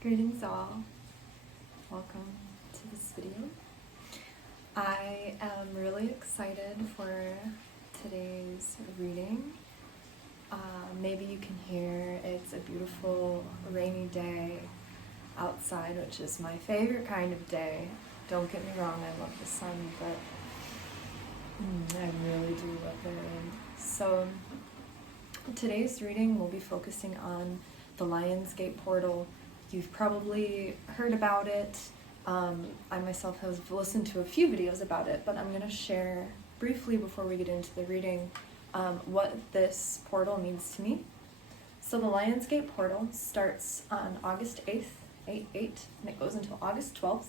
Greetings all. Welcome to this video. I am really excited for today's reading. Maybe you can hear it's a beautiful rainy day outside, which is my favorite kind of day. Don't get me wrong, I love the sun, but I really do love the rain. So today's reading will be focusing on the Lionsgate portal. You've probably heard about it. I myself have listened to a few videos about it, but I'm going to share briefly before we get into the reading what this portal means to me. So the Lionsgate portal starts on August 8th, 8/8, and it goes until August 12th.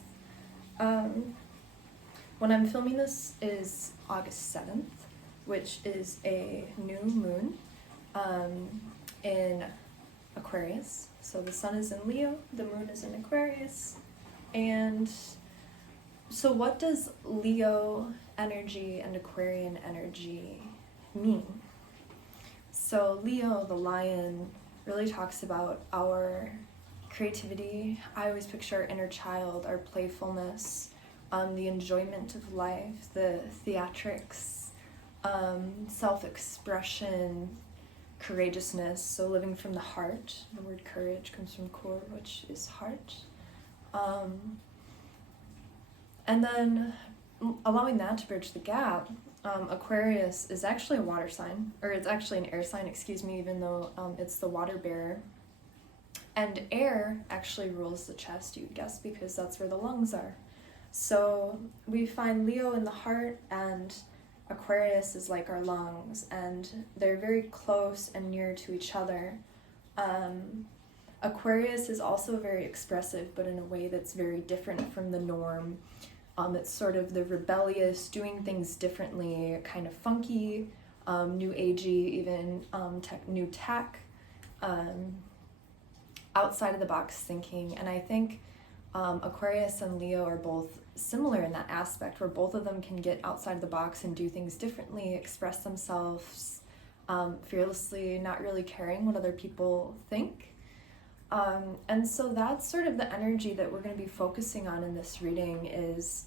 When I'm filming this is August 7th, which is a new moon in Aquarius. So the sun is in Leo, the moon is in Aquarius. And so what does Leo energy and Aquarian energy mean? So Leo, the lion, really talks about our creativity. I always picture our inner child, our playfulness, the enjoyment of life, the theatrics, self-expression, courageousness, so living from the heart. The word courage comes from kor, which is heart. And then allowing that to bridge the gap, Aquarius is actually a water sign, or it's actually an air sign, excuse me, even though it's the water bearer. And air actually rules the chest, you'd guess, because that's where the lungs are. So we find Leo in the heart, and Aquarius is like our lungs, and they're very close and near to each other. Aquarius is also very expressive, but in a way that's very different from the norm. It's sort of the rebellious, doing things differently, kind of funky, new agey, even new tech, outside of the box thinking. And I think Aquarius and Leo are both similar in that aspect, where both of them can get outside of the box and do things differently, express themselves fearlessly, not really caring what other people think. And so that's sort of the energy that we're going to be focusing on in this reading. Is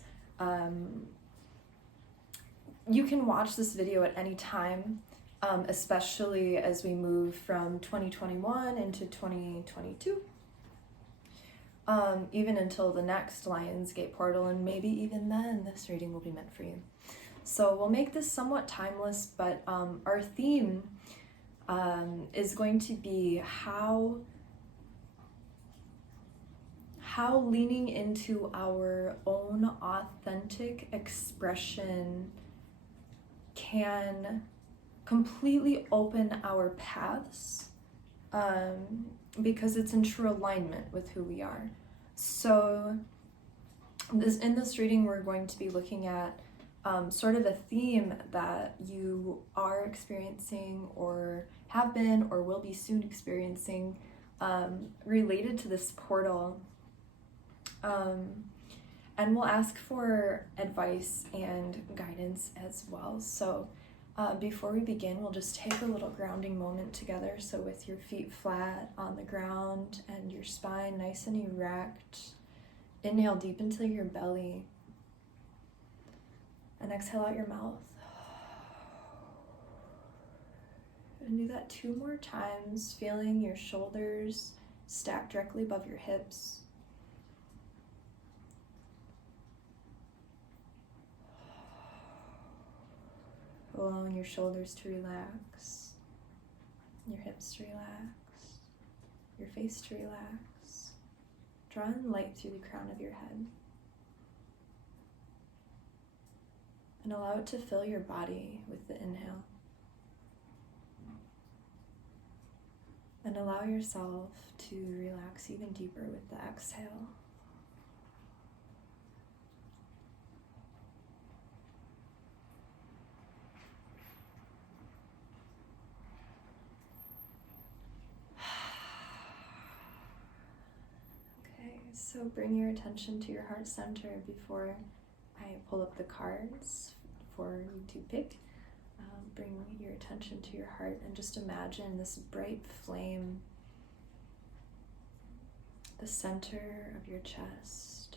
you can watch this video at any time, especially as we move from 2021 into 2022. Even until the next Lionsgate portal, and maybe even then this reading will be meant for you. So we'll make this somewhat timeless, but our theme is going to be how leaning into our own authentic expression can completely open our paths, because it's in true alignment with who we are. So in this reading, we're going to be looking at sort of a theme that you are experiencing, or have been, or will be soon experiencing, related to this portal. And we'll ask for advice and guidance as well. So before we begin, we'll just take a little grounding moment together. So with your feet flat on the ground and your spine nice and erect, inhale deep into your belly and exhale out your mouth. And do that 2 more times, feeling your shoulders stacked directly above your hips. Allowing your shoulders to relax, your hips to relax, your face to relax. Draw in light through the crown of your head. And allow it to fill your body with the inhale. And allow yourself to relax even deeper with the exhale. So bring your attention to your heart center before I pull up the cards for you to pick. Bring your attention to your heart and just imagine this bright flame the center of your chest,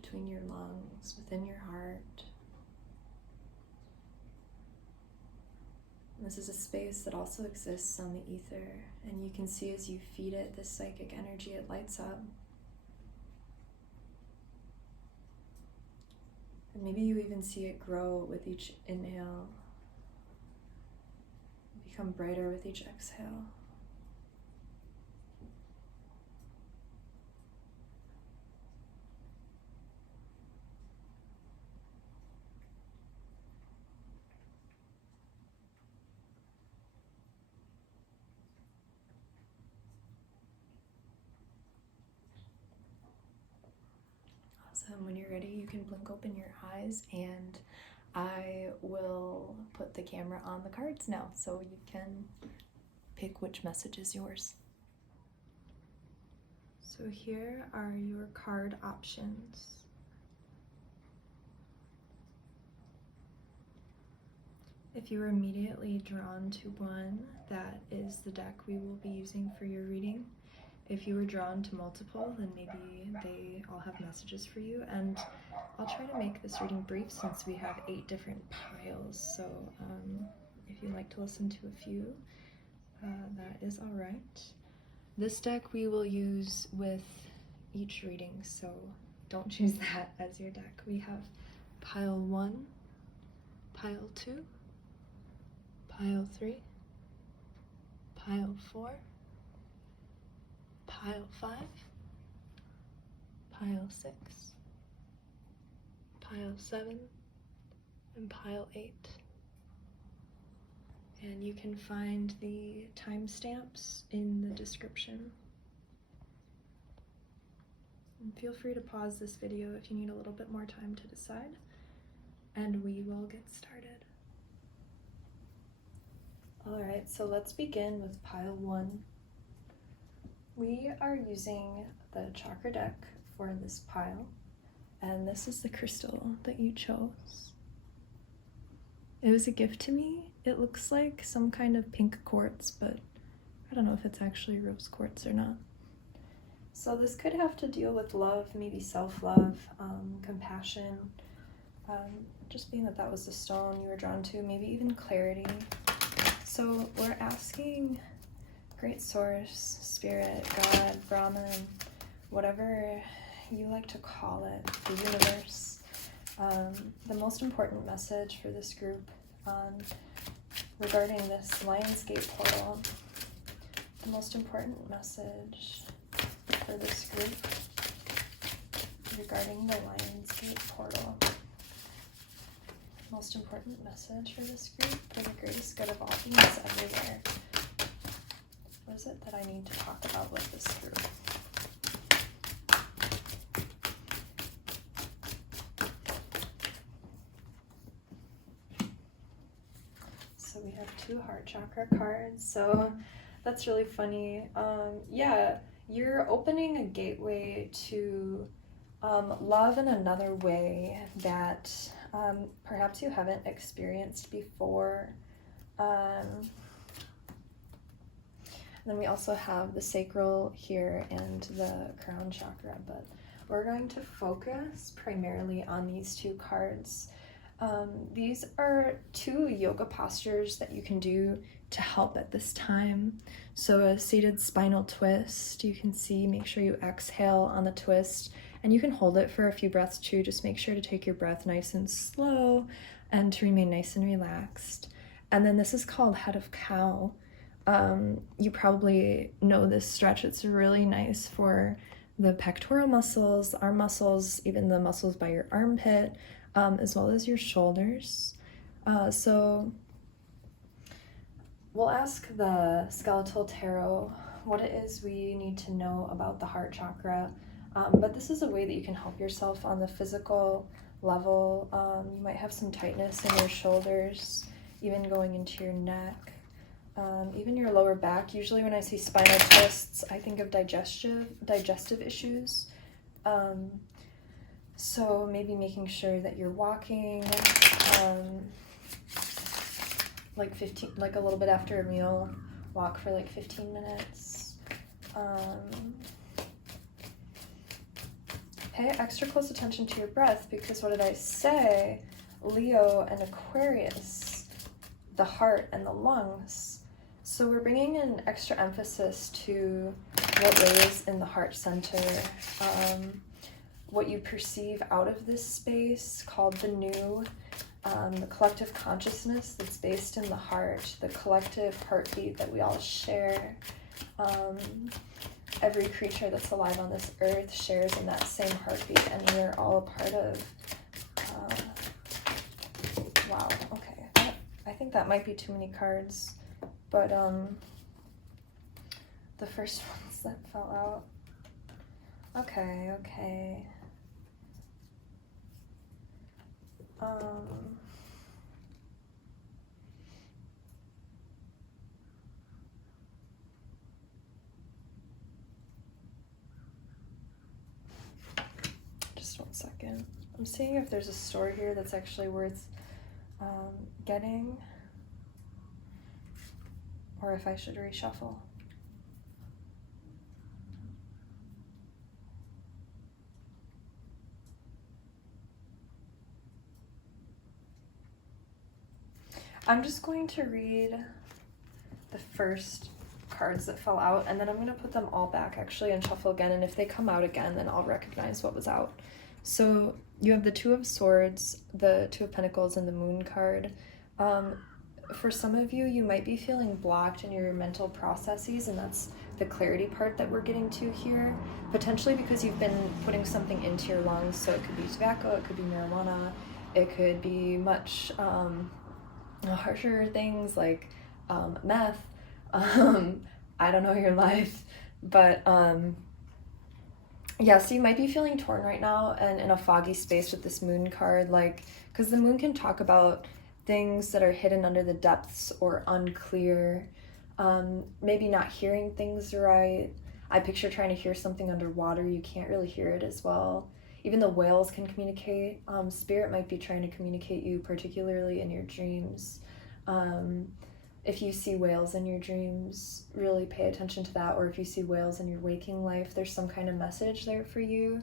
between your lungs, within your heart. And this is a space that also exists on the ether, and you can see as you feed it this psychic energy, it lights up. And maybe you even see it grow with each inhale, become brighter with each exhale. Awesome. When you're ready, you can blink open your eyes, and I will put the camera on the cards now, so you can pick which message is yours. So here are your card options. If you are immediately drawn to one, that is the deck we will be using for your reading. If you were drawn to multiple, then maybe they all have messages for you. And I'll try to make this reading brief since we have 8 different piles. So if you like to listen to a few, that is all right. This deck we will use with each reading, so don't choose that as your deck. We have pile 1, pile 2, pile 3, pile 4, pile 5, pile 6, pile 7, and pile 8. And you can find the timestamps in the description. And feel free to pause this video if you need a little bit more time to decide, and we will get started. Alright, so let's begin with pile 1. We are using the Chakra deck for this pile, and this is the crystal that you chose. It was a gift to me. It looks like some kind of pink quartz, but I don't know if it's actually rose quartz or not. So this could have to deal with love, maybe self-love, compassion, just being that that was the stone you were drawn to, maybe even clarity. So we're asking Great Source, Spirit, God, Brahman, whatever you like to call it, the universe, the most important message for this group regarding this Lionsgate portal, the most important message for this group regarding the Lionsgate portal, most important message for this group for the greatest good of all beings everywhere. What is it that I need to talk about with this group? So we have 2 heart chakra cards, so that's really funny. Yeah, you're opening a gateway to love in another way that perhaps you haven't experienced before. Then we also have the sacral here and the crown chakra, but we're going to focus primarily on these 2 cards. These are 2 yoga postures that you can do to help at this time. So a seated spinal twist, you can see, make sure you exhale on the twist, and you can hold it for a few breaths too. Just make sure to take your breath nice and slow and to remain nice and relaxed. And then this is called head of cow. You probably know this stretch. It's really nice for the pectoral muscles, arm muscles, even the muscles by your armpit, as well as your shoulders. So we'll ask the skeletal tarot what it is we need to know about the heart chakra, but this is a way that you can help yourself on the physical level. You might have some tightness in your shoulders, even going into your neck. Even your lower back. Usually when I see spinal twists, I think of digestive issues. So maybe making sure that you're walking like a little bit after a meal, walk for like 15 minutes. pay extra close attention to your breath, because what did I say? Leo and Aquarius, the heart and the lungs. So we're bringing an extra emphasis to what lays in the heart center, what you perceive out of this space, called the new, the collective consciousness that's based in the heart, the collective heartbeat that we all share. Every creature that's alive on this earth shares in that same heartbeat, and we're all a part of. Wow, okay. I think that might be too many cards, but the first ones that fell out. Okay. Just 1 second. I'm seeing if there's a story here that's actually worth getting, or if I should reshuffle. I'm just going to read the first cards that fell out, and then I'm going to put them all back actually and shuffle again, and if they come out again, then I'll recognize what was out. So you have the Two of Swords, the Two of Pentacles, and the Moon card. For some of you, you might be feeling blocked in your mental processes, and that's the clarity part that we're getting to here, potentially because you've been putting something into your lungs. So it could be tobacco, it could be marijuana, it could be much harsher things like meth. I don't know your life, but yeah, so you might be feeling torn right now and in a foggy space with this Moon card, like, because the Moon can talk about things that are hidden under the depths or unclear, maybe not hearing things right. I picture trying to hear something underwater, you can't really hear it as well. Even the whales can communicate. Spirit might be trying to communicate you, particularly in your dreams. If you see whales in your dreams, really pay attention to that. Or if you see whales in your waking life, there's some kind of message there for you.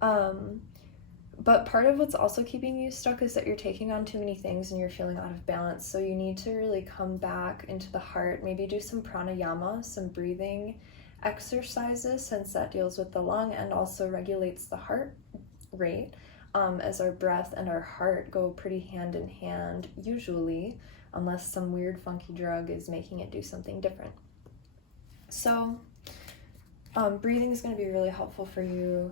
But part of what's also keeping you stuck is that you're taking on too many things and you're feeling out of balance. So you need to really come back into the heart, maybe do some pranayama, some breathing exercises, since that deals with the lung and also regulates the heart rate, as our breath and our heart go pretty hand in hand usually, unless some weird funky drug is making it do something different. So breathing is going to be really helpful for you,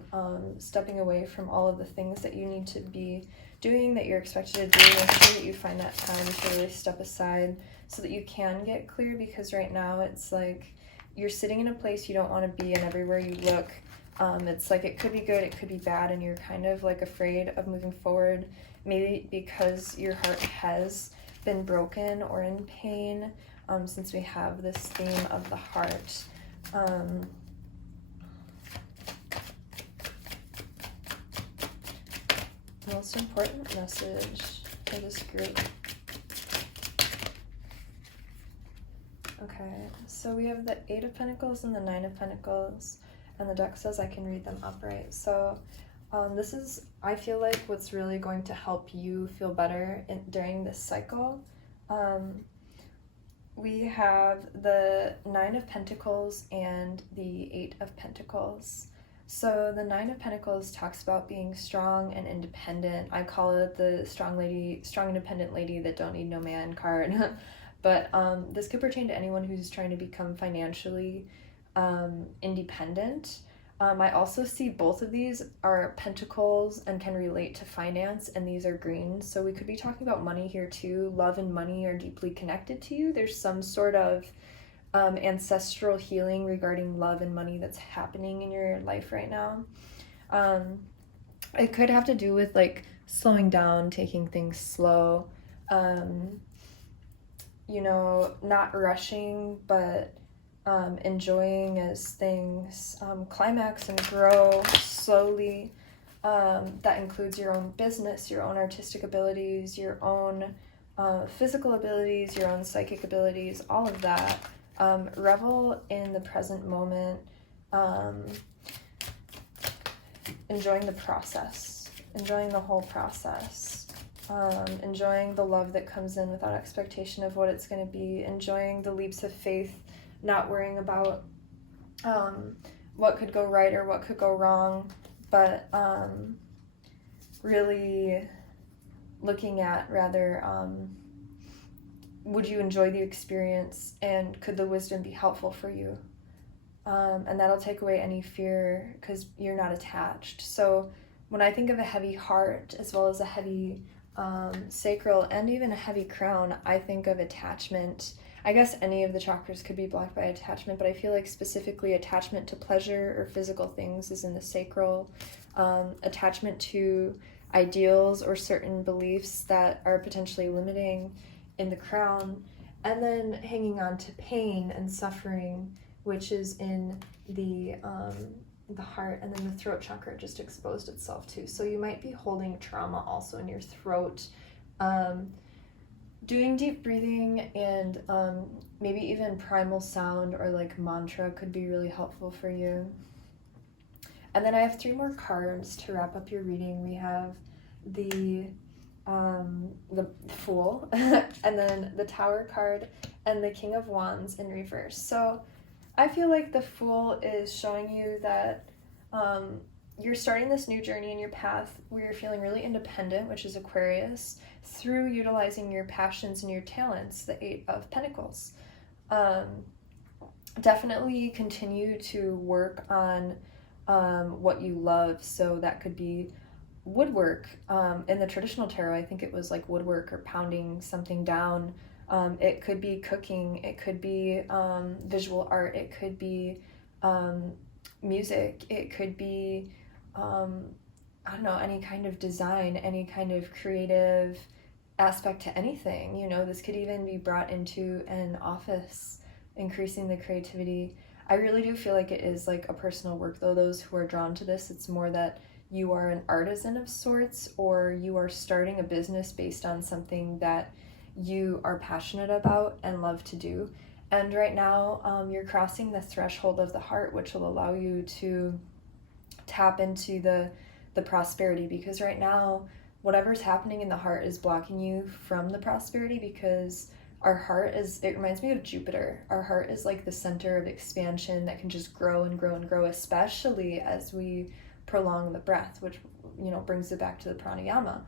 stepping away from all of the things that you need to be doing, that you're expected to do. Make sure that you find that time to really step aside so that you can get clear, because right now it's like you're sitting in a place you don't want to be, and everywhere you look, it's like it could be good, it could be bad, and you're kind of like afraid of moving forward, maybe because your heart has been broken or in pain, since we have this theme of the heart. Most important message for this group. Okay, so we have the Eight of Pentacles and the Nine of Pentacles, and the deck says I can read them upright. So this is, I feel like, what's really going to help you feel better during this cycle. We have the Nine of Pentacles and the Eight of Pentacles. So the Nine of Pentacles talks about being strong and independent. I call it the strong independent lady that don't need no man card. But this could pertain to anyone who's trying to become financially independent. I also see both of these are pentacles and can relate to finance, and these are green. So we could be talking about money here too. Love and money are deeply connected to you. There's some sort of ancestral healing regarding love and money that's happening in your life right now. It could have to do with like slowing down, taking things slow, you know, not rushing, but enjoying as things climax and grow slowly. That includes your own business, your own artistic abilities, your own physical abilities, your own psychic abilities, all of that. Revel in the present moment. enjoying the process, enjoying the whole process, enjoying the love that comes in without expectation of what it's going to be, enjoying the leaps of faith, not worrying about what could go right or what could go wrong, but really looking at rather, would you enjoy the experience and could the wisdom be helpful for you? And that'll take away any fear because you're not attached. So when I think of a heavy heart as well as a heavy sacral and even a heavy crown, I think of attachment. I guess any of the chakras could be blocked by attachment, but I feel like specifically attachment to pleasure or physical things is in the sacral. Attachment to ideals or certain beliefs that are potentially limiting in the crown. And then hanging on to pain and suffering, which is in the heart, and then the throat chakra just exposed itself too. So you might be holding trauma also in your throat. Doing deep breathing and maybe even primal sound or like mantra could be really helpful for you. And then I have 3 more cards to wrap up your reading. We have the Fool, and then the Tower card, and the King of Wands in reverse. So I feel like the Fool is showing you that you're starting this new journey in your path where you're feeling really independent, which is Aquarius, through utilizing your passions and your talents, the 8 of Pentacles. Definitely continue to work on what you love. So that could be woodwork. In the traditional tarot, I think it was like woodwork or pounding something down. It could be cooking, it could be visual art, it could be music, it could be, I don't know, any kind of design, any kind of creative aspect to anything. You know, this could even be brought into an office, increasing the creativity. I really do feel like it is like a personal work, though. Those who are drawn to this, it's more that you are an artisan of sorts, or you are starting a business based on something that you are passionate about and love to do. And right now, you're crossing the threshold of the heart, which will allow you to tap into the prosperity, because right now, whatever's happening in the heart is blocking you from the prosperity, because our heart is, it reminds me of Jupiter. Our heart is like the center of expansion that can just grow and grow and grow, especially as we prolong the breath, which, you know, brings it back to the pranayama.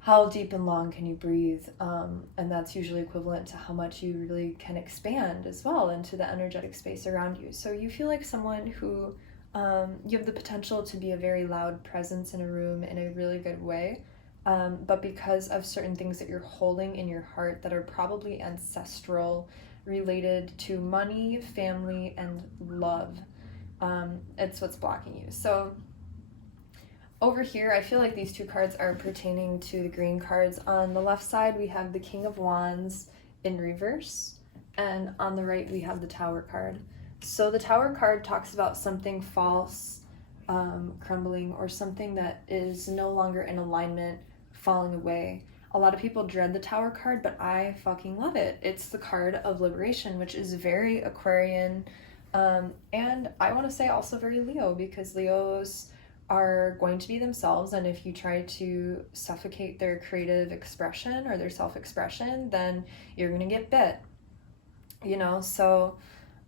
How deep and long can you breathe? And that's usually equivalent to how much you really can expand as well into the energetic space around you. So you feel like someone who, you have the potential to be a very loud presence in a room in a really good way. But because of certain things that you're holding in your heart that are probably ancestral, related to money, family, and love, it's what's blocking you. So over here, I feel like these 2 cards are pertaining to the green cards. On the left side, we have the King of Wands in reverse, and on the right, we have the Tower card. So the Tower card talks about something false, crumbling, or something that is no longer in alignment, falling away. A lot of people dread the Tower card, but I fucking love it. It's the card of liberation, which is very Aquarian, and I want to say also very Leo, because Leos are going to be themselves, and if you try to suffocate their creative expression or their self-expression, then you're going to get bit, you know. So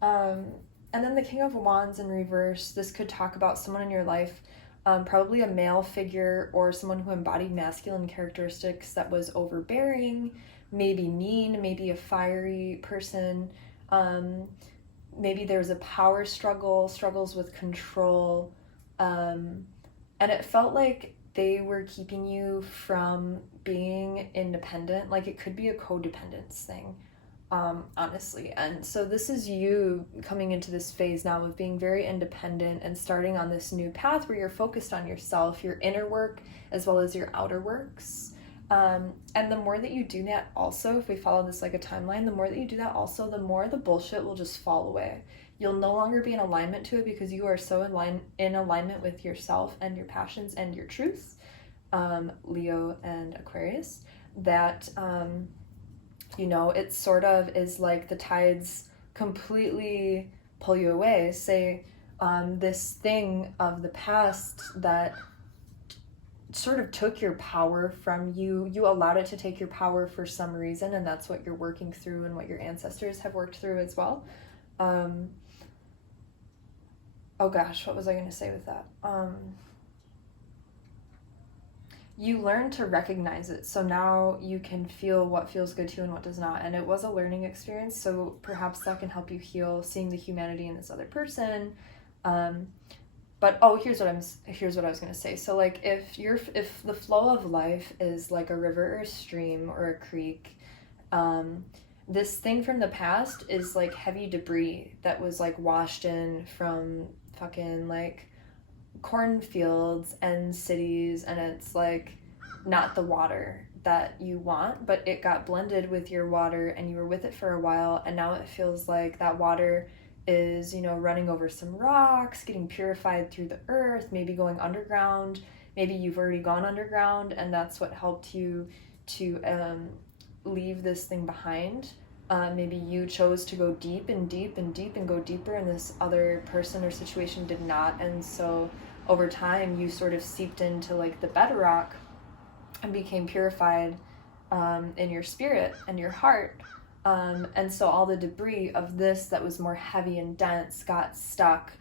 and then the King of Wands in reverse, this could talk about someone in your life, probably a male figure or someone who embodied masculine characteristics that was overbearing, maybe mean, maybe a fiery person, maybe there's a power struggle, struggles with control, and it felt like they were keeping you from being independent. Like it could be a codependence thing, honestly. And so this is you coming into this phase now of being very independent and starting on this new path where you're focused on yourself, your inner work, as well as your outer works. And the more that you do that also, if we follow this like a timeline, the more that you do that also, the more the bullshit will just fall away. You'll no longer be in alignment to it because you are so in alignment with yourself and your passions and your truths, Leo and Aquarius, that, you know, it sort of is like the tides completely pull you away. Say, this thing of the past that sort of took your power from you. You allowed it to take your power for some reason, and that's what you're working through and what your ancestors have worked through as well. Oh gosh, what was I going to say with that? You learn to recognize it, so now you can feel what feels good to you and what does not, and it was a learning experience, so perhaps that can help you heal, seeing the humanity in this other person. But here's what I was gonna say. So like if the flow of life is like a river or a stream or a creek, this thing from the past is like heavy debris that was like washed in from fucking like cornfields and cities, and it's like not the water that you want, but it got blended with your water and you were with it for a while, and now it feels like that water is, running over some rocks, getting purified through the earth, maybe going underground. Maybe you've already gone underground and that's what helped you to leave this thing behind. Maybe you chose to go deep and deep and deep and go deeper, and this other person or situation did not, and so over time you sort of seeped into like the bedrock and became purified in your spirit and your heart. And so all the debris of this that was more heavy and dense got stuck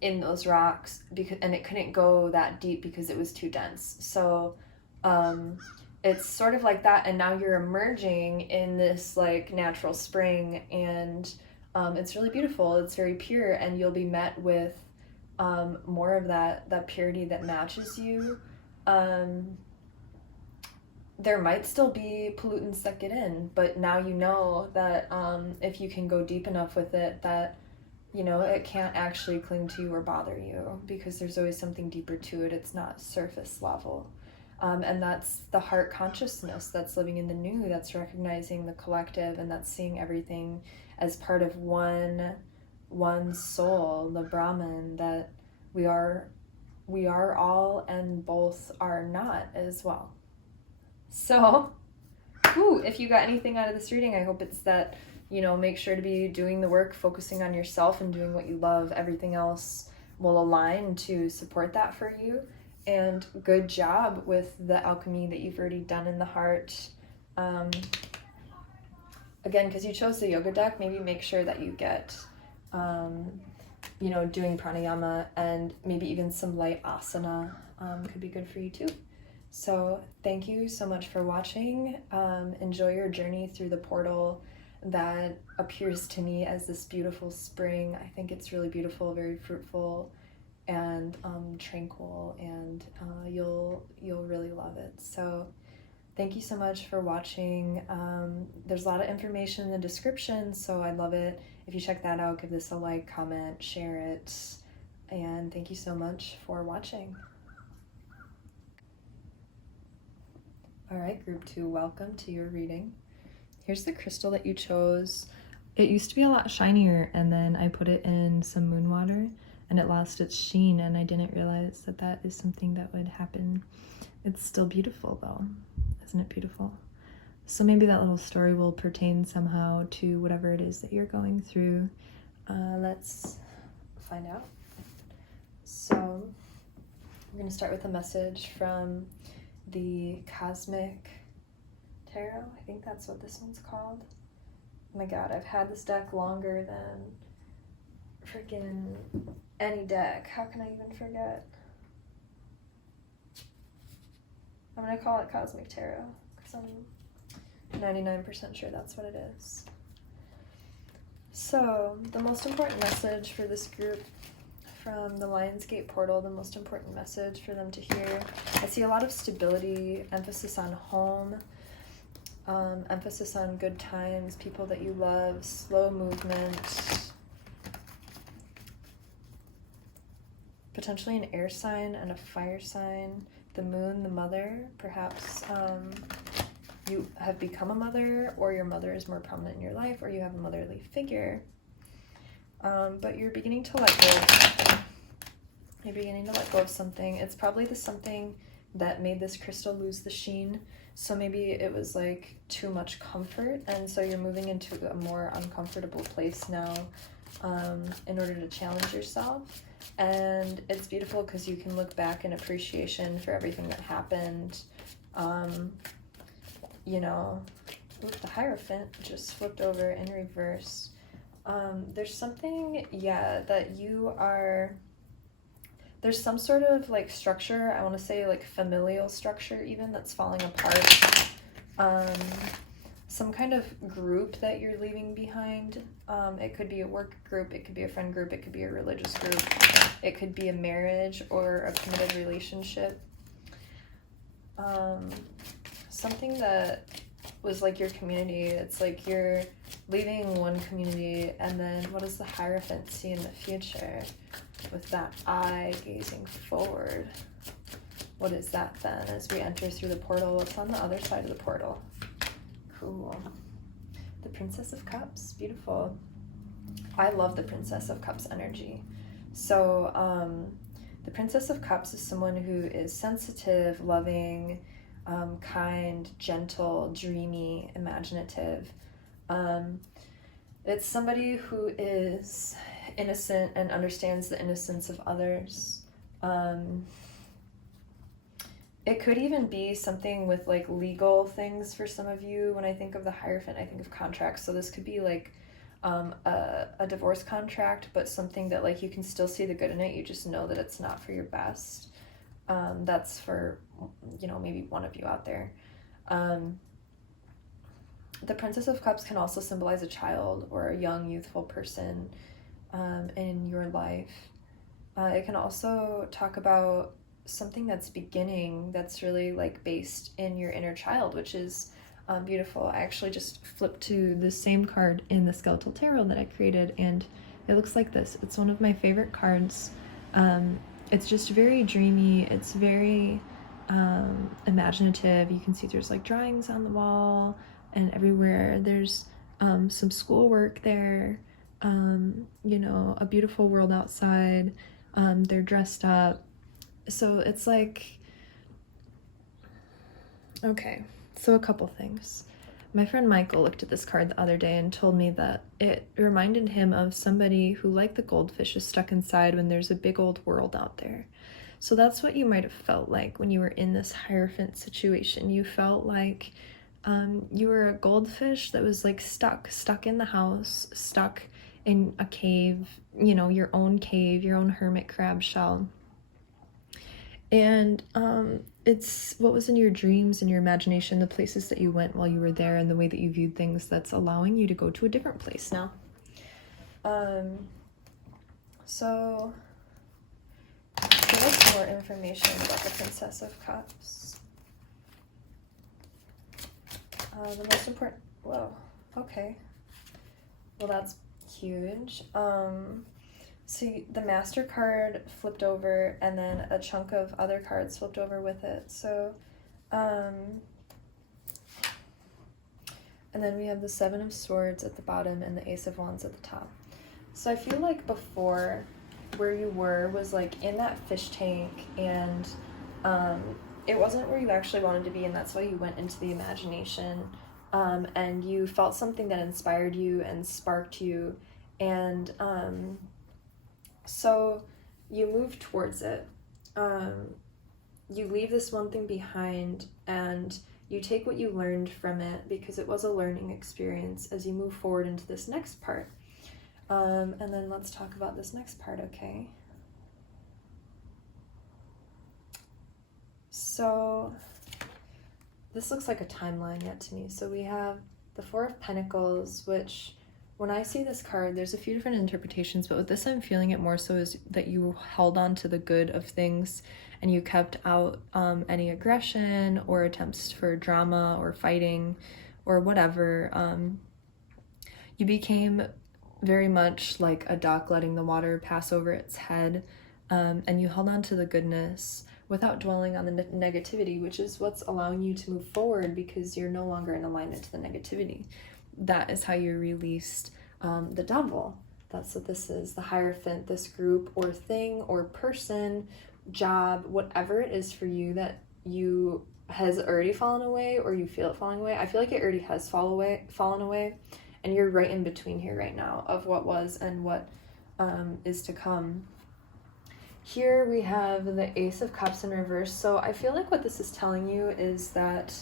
in those rocks, and it couldn't go that deep because it was too dense. So it's sort of like that, and now you're emerging in this like natural spring, and it's really beautiful. It's very pure, and you'll be met with more of that purity that matches you. There might still be pollutants that get in, but now you know that if you can go deep enough with it, that it can't actually cling to you or bother you, because there's always something deeper to it. It's not surface level. And that's the heart consciousness that's living in the new, that's recognizing the collective, and that's seeing everything as part of one soul, the Brahman, that we are all and both are not as well. So, if you got anything out of this reading, I hope it's that, make sure to be doing the work, focusing on yourself and doing what you love. Everything else will align to support that for you. And good job with the alchemy that you've already done in the heart. Again, because you chose the yoga deck, maybe make sure that you get, doing pranayama, and maybe even some light asana could be good for you too. So thank you so much for watching. Enjoy your journey through the portal that appears to me as this beautiful spring. I think it's really beautiful, very fruitful and tranquil, and you'll really love it. So thank you so much for watching. There's a lot of information in the description, so I love it. If you check that out, give this a like, comment, share it, and thank you so much for watching. All right, group 2, welcome to your reading. Here's the crystal that you chose. It used to be a lot shinier, and then I put it in some moon water and it lost its sheen, and I didn't realize that is something that would happen. It's still beautiful though. Isn't it beautiful? So maybe that little story will pertain somehow to whatever it is that you're going through. Let's find out. So we're going to start with a message from the Cosmic Tarot. I think that's what this one's called. Oh my god, I've had this deck longer than freaking any deck. How can I even forget? I'm gonna call it Cosmic Tarot because I'm 99% sure that's what it is. So the most important message for this group from the Lionsgate portal, the most important message for them to hear. I see a lot of stability, emphasis on home, emphasis on good times, people that you love, slow movement, potentially an air sign and a fire sign, the moon, the mother. Perhaps you have become a mother, or your mother is more prominent in your life, or you have a motherly figure. But you're beginning to let go. You're beginning to let go of something. It's probably the something that made this crystal lose the sheen. So maybe it was like too much comfort, and so you're moving into a more uncomfortable place now. in order to challenge yourself. And it's beautiful because you can look back in appreciation for everything that happened. You know, oops, the Hierophant just flipped over in reverse. There's something, yeah, that you are, there's some sort of like structure, I want to say like familial structure even, that's falling apart. Some kind of group that you're leaving behind. It could be a work group, it could be a friend group, it could be a religious group, it could be a marriage or a committed relationship. Something that was like your community. It's like you're leaving one community, and then what does the Hierophant see in the future with that eye gazing forward? What is that then as we enter through the portal? What's on the other side of the portal? Cool. The Princess of Cups, beautiful. I love the Princess of Cups energy. So the Princess of Cups is someone who is sensitive, loving, kind, gentle, dreamy, imaginative. It's somebody who is innocent and understands the innocence of others. It could even be something with like legal things for some of you. When I think of the Hierophant, I think of contracts. So this could be like a divorce contract, but something that like you can still see the good in it. You just know that it's not for your best. That's for, you know, maybe one of you out there. The Princess of Cups can also symbolize a child or a young, youthful person in your life. It can also talk about something that's beginning, that's really like based in your inner child, which is beautiful. I actually just flipped to the same card in the Skeletal Tarot that I created, and it looks like this. It's one of my favorite cards. It's just very dreamy. It's very imaginative. You can see there's like drawings on the wall and everywhere. There's some schoolwork there, you know, a beautiful world outside. They're dressed up. So it's like, okay, so a couple things. My friend Michael looked at this card the other day and told me that it reminded him of somebody who, like the goldfish, is stuck inside when there's a big old world out there. So that's what you might have felt like when you were in this Hierophant situation. You felt like you were a goldfish that was like stuck in the house, stuck in a cave, you know, your own cave, your own hermit crab shell. And it's what was in your dreams and your imagination, the places that you went while you were there, and the way that you viewed things that's allowing you to go to a different place now. So what's more information about the Princess of Cups? The most important, whoa, okay. Well, that's huge. See, the Master card flipped over, and then a chunk of other cards flipped over with it. So, and then we have the Seven of Swords at the bottom and the Ace of Wands at the top. So I feel like before, where you were was like in that fish tank, and it wasn't where you actually wanted to be, and that's why you went into the imagination, and you felt something that inspired you and sparked you, and so you move towards it. You leave this one thing behind, and you take what you learned from it, because it was a learning experience, as you move forward into this next part. And then let's talk about this next part, okay? So this looks like a timeline yet to me. So we have the Four of Pentacles, which when I see this card, there's a few different interpretations, but with this I'm feeling it more so is that you held on to the good of things, and you kept out any aggression or attempts for drama or fighting or whatever. You became very much like a duck letting the water pass over its head, and you held on to the goodness without dwelling on the negativity, which is what's allowing you to move forward, because you're no longer in alignment to the negativity. That is how you released the devil. That's what this is, the Hierophant, this group or thing or person, job, whatever it is for you that you has already fallen away, or you feel it falling away. I feel like it already has fallen away, and you're right in between here right now of what was and what is to come. Here we have the Ace of Cups in reverse. So I feel like what this is telling you is that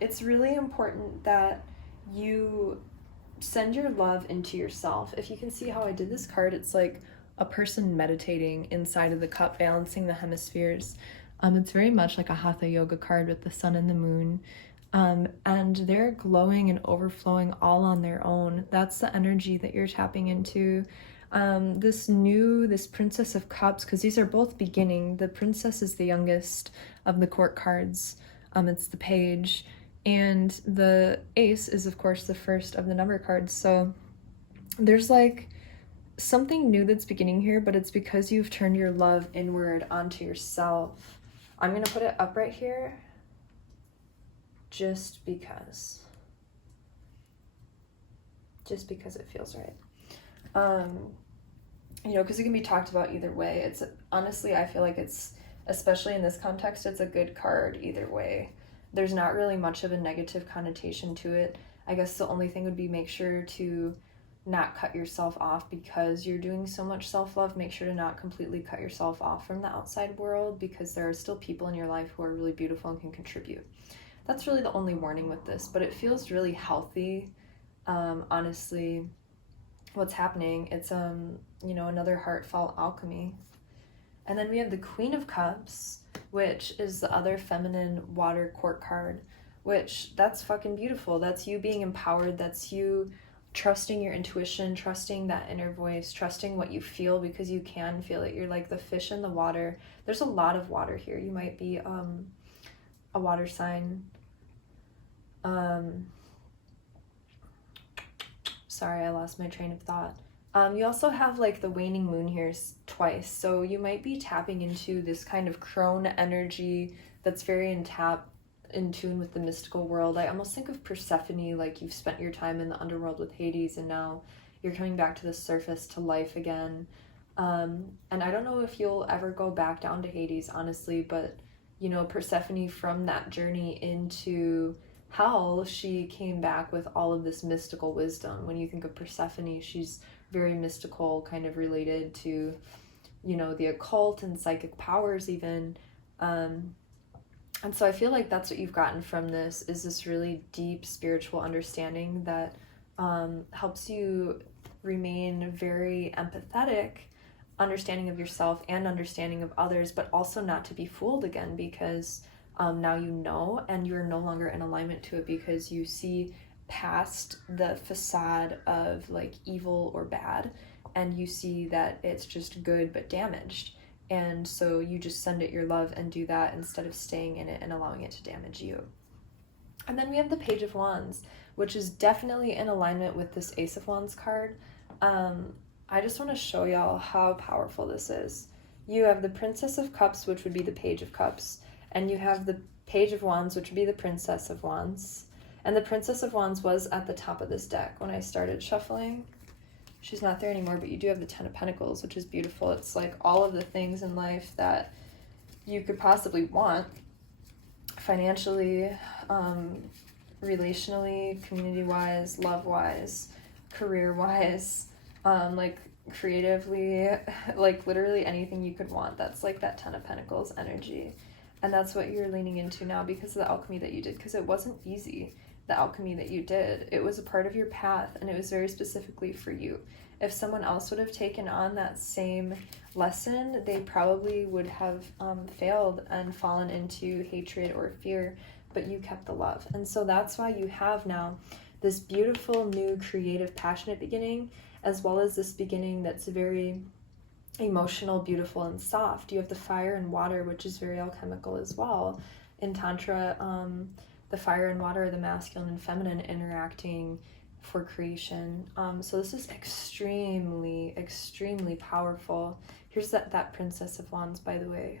it's really important that you send your love into yourself. If you can see how I did this card, it's like a person meditating inside of the cup, balancing the hemispheres. It's very much like a Hatha yoga card with the sun and the moon. And they're glowing and overflowing all on their own. That's the energy that you're tapping into. This Princess of Cups, because these are both beginning. The Princess is the youngest of the court cards. It's the Page. And the Ace is, of course, the first of the number cards. So there's like something new that's beginning here, but it's because you've turned your love inward onto yourself. I'm going to put it up right here just because it feels right. Because it can be talked about either way. It's honestly, I feel like it's, especially in this context, it's a good card either way. There's not really much of a negative connotation to it. I guess the only thing would be make sure to not cut yourself off because you're doing so much self-love. Make sure to not completely cut yourself off from the outside world, because there are still people in your life who are really beautiful and can contribute. That's really the only warning with this, but it feels really healthy. Honestly, what's happening, it's another heartfelt alchemy. And then we have the Queen of Cups, which is the other feminine water court card, which that's fucking beautiful. That's you being empowered. That's you trusting your intuition, trusting that inner voice, trusting what you feel, because you can feel it. You're like the fish in the water. There's a lot of water here. You might be a water sign. Sorry, I lost my train of thought. You also have like the waning moon here twice, so you might be tapping into this kind of crone energy that's very in tune with the mystical world. I almost think of Persephone, like you've spent your time in the underworld with Hades and now you're coming back to the surface to life again. And I don't know if you'll ever go back down to Hades, honestly, but Persephone, from that journey into hell, she came back with all of this mystical wisdom. When you think of Persephone, she's very mystical, kind of related to, the occult and psychic powers even. And so I feel like that's what you've gotten from this, is this really deep spiritual understanding that helps you remain very empathetic, understanding of yourself and understanding of others, but also not to be fooled again, because now you know, and you're no longer in alignment to it, because you see past the facade of like evil or bad, and you see that it's just good but damaged, and so you just send it your love and do that instead of staying in it and allowing it to damage you. And then we have the Page of Wands, which is definitely in alignment with this Ace of Wands card. I just want to show y'all how powerful this is. You have the Princess of Cups, which would be the Page of Cups, and you have the Page of Wands, which would be the Princess of Wands. And the Princess of Wands was at the top of this deck when I started shuffling. She's not there anymore, but you do have the Ten of Pentacles, which is beautiful. It's like all of the things in life that you could possibly want, financially, relationally, community-wise, love-wise, career-wise, like creatively, like literally anything you could want. That's like that Ten of Pentacles energy. And that's what you're leaning into now because of the alchemy that you did, because it wasn't easy. The alchemy that you did, it was a part of your path, and it was very specifically for you. If someone else would have taken on that same lesson, they probably would have failed and fallen into hatred or fear, but you kept the love. And so that's why you have now this beautiful, new, creative, passionate beginning, as well as this beginning that's very emotional, beautiful, and soft. You have the fire and water, which is very alchemical as well. In Tantra, the fire and water are the masculine and feminine interacting for creation. So this is extremely, extremely powerful. Here's that Princess of Wands, by the way,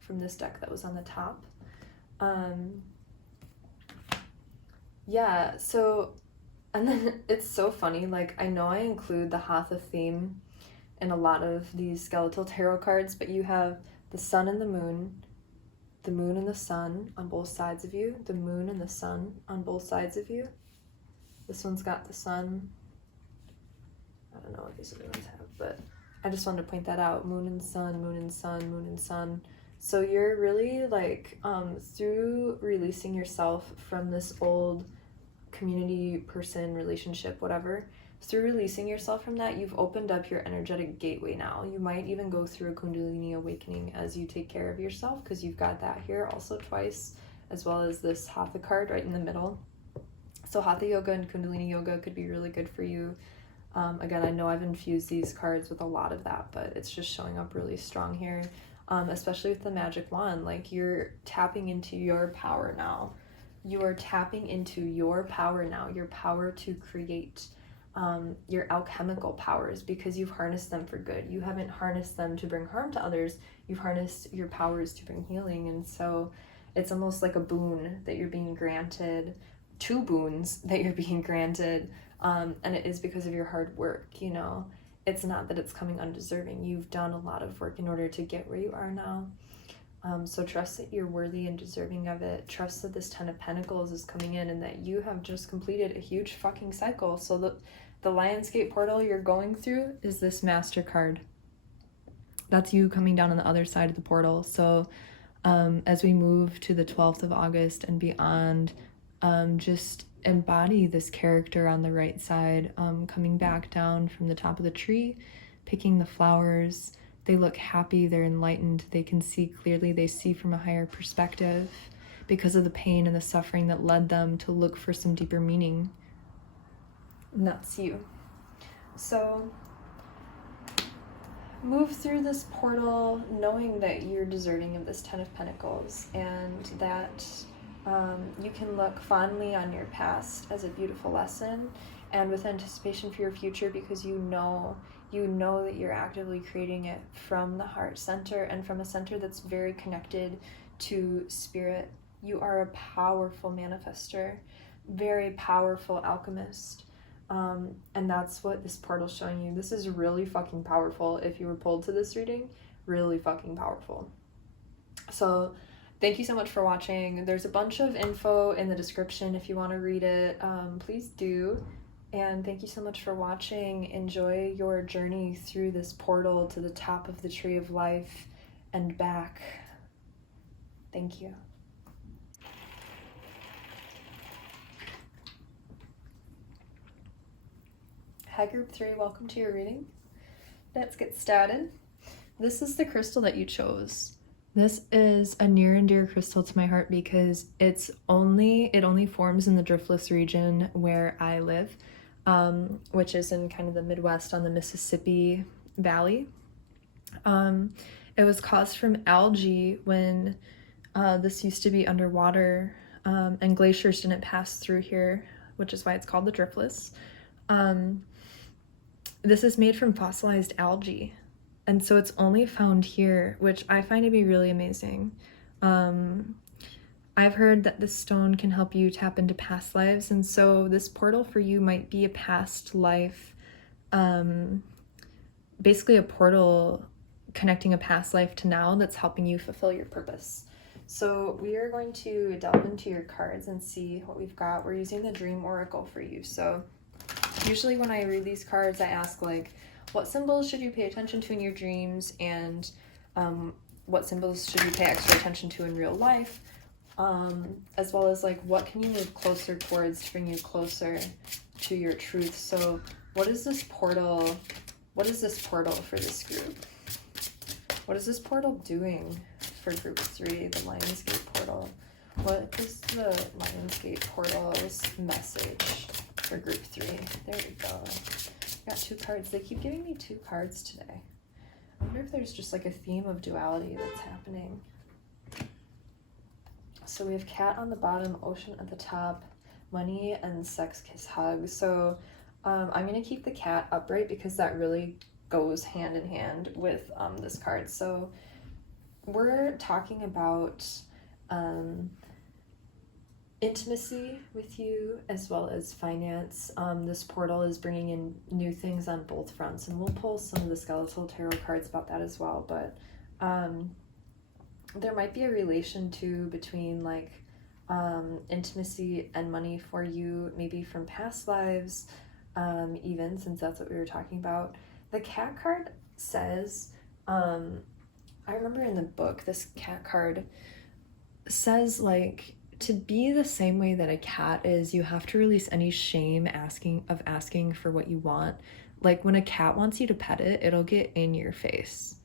from this deck that was on the top. Yeah, so, and then it's so funny, like, I know I include the Hatha theme in a lot of these skeletal tarot cards, but you have the sun and the moon and the sun on both sides of you, the moon and the sun on both sides of you, This one's got the sun. I don't know what these other ones have, but I just wanted to point that out. Moon and sun, moon and sun, moon and sun. So you're really like, through releasing yourself from this old community, person, relationship, whatever, through releasing yourself from that, you've opened up your energetic gateway now. You might even go through a Kundalini awakening as you take care of yourself, because you've got that here also twice, as well as this Hatha card right in the middle. So Hatha yoga and Kundalini yoga could be really good for you. Again, I know I've infused these cards with a lot of that, but it's just showing up really strong here, especially with the magic wand. Like, you're tapping into your power now. You are tapping into your power now, your power to create, your alchemical powers, because you've harnessed them for good. You haven't harnessed them to bring harm to others. You've harnessed your powers to bring healing. And so it's almost like a boon that you're being granted, 2 boons that you're being granted. And it is because of your hard work, you know. It's not that it's coming undeserving. You've done a lot of work in order to get where you are now. So trust that you're worthy and deserving of it. Trust that this 10 of Pentacles is coming in and that you have just completed a huge fucking cycle. So the Lionsgate portal you're going through is this Master card. That's you coming down on the other side of the portal. So as we move to the 12th of August and beyond, just embody this character on the right side, coming back down from the top of the tree, picking the flowers. They look happy, they're enlightened, they can see clearly, they see from a higher perspective because of the pain and the suffering that led them to look for some deeper meaning. And that's you. So move through this portal knowing that you're deserving of this 10 of Pentacles, and that you can look fondly on your past as a beautiful lesson, and with anticipation for your future, because you know that you're actively creating it from the heart center, and from a center that's very connected to spirit. You are a powerful manifester, very powerful alchemist, and that's what this portal's showing you. This is really fucking powerful. If you were pulled to this reading, really fucking powerful. So thank you so much for watching. There's a bunch of info in the description if you want to read it. Please do. And thank you so much for watching. Enjoy your journey through this portal to the top of the tree of life and back. Thank you. Hi Group 3, welcome to your reading. Let's get started. This is the crystal that you chose. This is a near and dear crystal to my heart because it only forms in the driftless region where I live, which is in kind of the Midwest on the Mississippi Valley. It was caused from algae when this used to be underwater, and glaciers didn't pass through here, which is why it's called the driftless. This is made from fossilized algae, and so it's only found here, which I find to be really amazing. I've heard that this stone can help you tap into past lives, and so this portal for you might be a past life, basically a portal connecting a past life to now that's helping you fulfill your purpose. So we are going to delve into your cards and see what we've got. We're using the Dream Oracle for you. So usually when I read these cards, I ask like, what symbols should you pay attention to in your dreams, and what symbols should you pay extra attention to in real life, as well as like what can you move closer towards to bring you closer to your truth. So what is this portal for this group? What is this portal doing for Group 3, the Lionsgate portal? What is the Lionsgate portal's message for Group 3? There we go. Got 2 cards. They keep giving me 2 cards today. I wonder if there's just like a theme of duality that's happening. So we have cat on the bottom, ocean at the top, money, and sex, kiss, hug. So I'm going to keep the cat upright because that really goes hand in hand with this card. So we're talking about intimacy with you as well as finance. This portal is bringing in new things on both fronts, and we'll pull some of the skeletal tarot cards about that as well. But there might be a relation too between like intimacy and money for you, maybe from past lives, even, since that's what we were talking about. The cat card says, I remember in the book, this cat card says, like, to be the same way that a cat is, you have to release any shame asking for what you want. Like, when a cat wants you to pet it, it'll get in your face,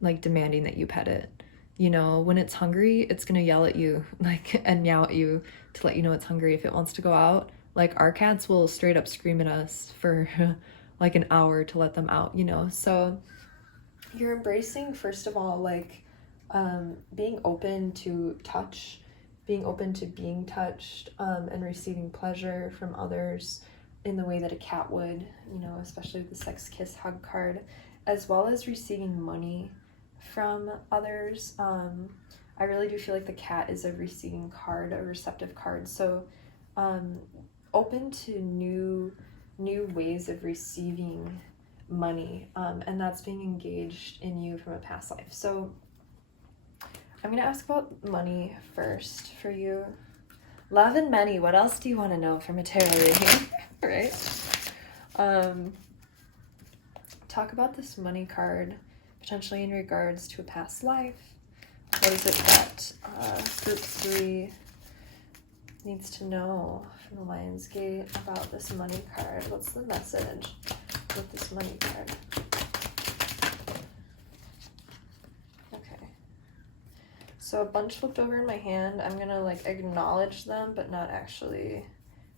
like, demanding that you pet it. You know, when it's hungry, it's gonna yell at you, like, and meow at you to let you know it's hungry. If it wants to go out, like, our cats will straight up scream at us for like an hour to let them out, you know? So you're embracing, first of all, like, being open to touch, being open to being touched, and receiving pleasure from others in the way that a cat would, you know, especially with the sex, kiss, hug card, as well as receiving money from others. I really do feel like the cat is a receiving card, a receptive card. So open to new ways of receiving money, and that's being engaged in you from a past life. So I'm gonna ask about money first for you. Love and money, what else do you want to know from a tarot reading? Right? Talk about this money card, potentially in regards to a past life. What is it that group 3 needs to know from the Lion's Gate about this money card? What's the message with this money card? Okay. So a bunch flipped over in my hand. I'm gonna like acknowledge them, but not actually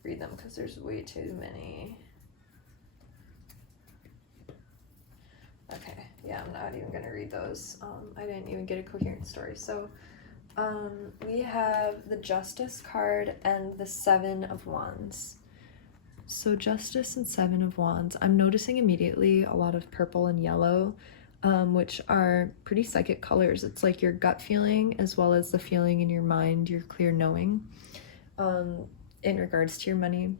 read them because there's way too many. Okay, yeah, I'm not even gonna read those. I didn't even get a coherent story. So we have the Justice card and the 7 of Wands. So Justice and 7 of Wands. I'm noticing immediately a lot of purple and yellow, which are pretty psychic colors. It's like your gut feeling as well as the feeling in your mind, your clear knowing, in regards to your money.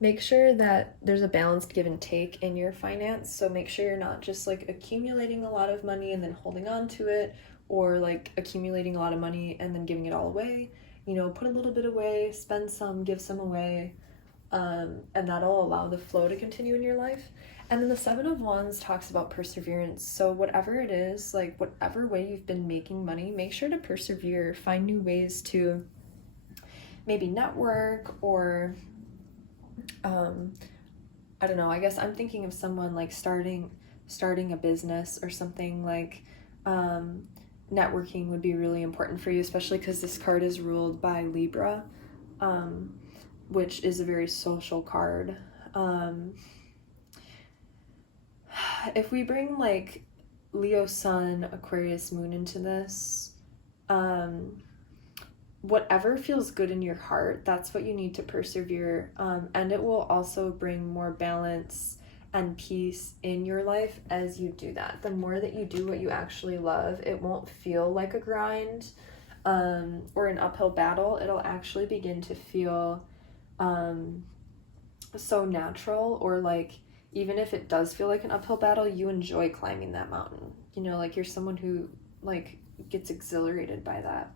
Make sure that there's a balanced give and take in your finance. So make sure you're not just like accumulating a lot of money and then holding on to it, or like accumulating a lot of money and then giving it all away. You know, put a little bit away, spend some, give some away, and that'll allow the flow to continue in your life. And then the 7 of Wands talks about perseverance. So whatever it is, like whatever way you've been making money, make sure to persevere, find new ways to maybe network, or I don't know, I guess I'm thinking of someone like starting a business or something. Like networking would be really important for you, especially because this card is ruled by Libra, which is a very social card. If we bring like Leo Sun, Aquarius Moon into this, whatever feels good in your heart, that's what you need to persevere, and it will also bring more balance and peace in your life as you do that. The more that you do what you actually love, it won't feel like a grind or an uphill battle. It'll actually begin to feel so natural, or like even if it does feel like an uphill battle, you enjoy climbing that mountain. You know, like you're someone who like gets exhilarated by that.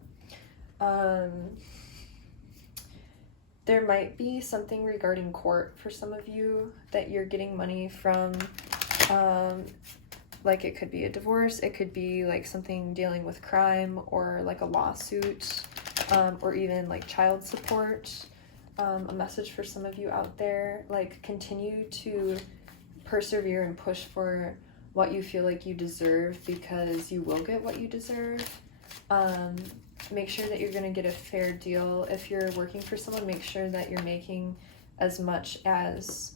There might be something regarding court for some of you that you're getting money from. Like it could be a divorce, it could be like something dealing with crime or like a lawsuit, or even like child support. A message for some of you out there, like continue to persevere and push for what you feel like you deserve, because you will get what you deserve. Make sure that you're going to get a fair deal. If you're working for someone, make sure that you're making as much as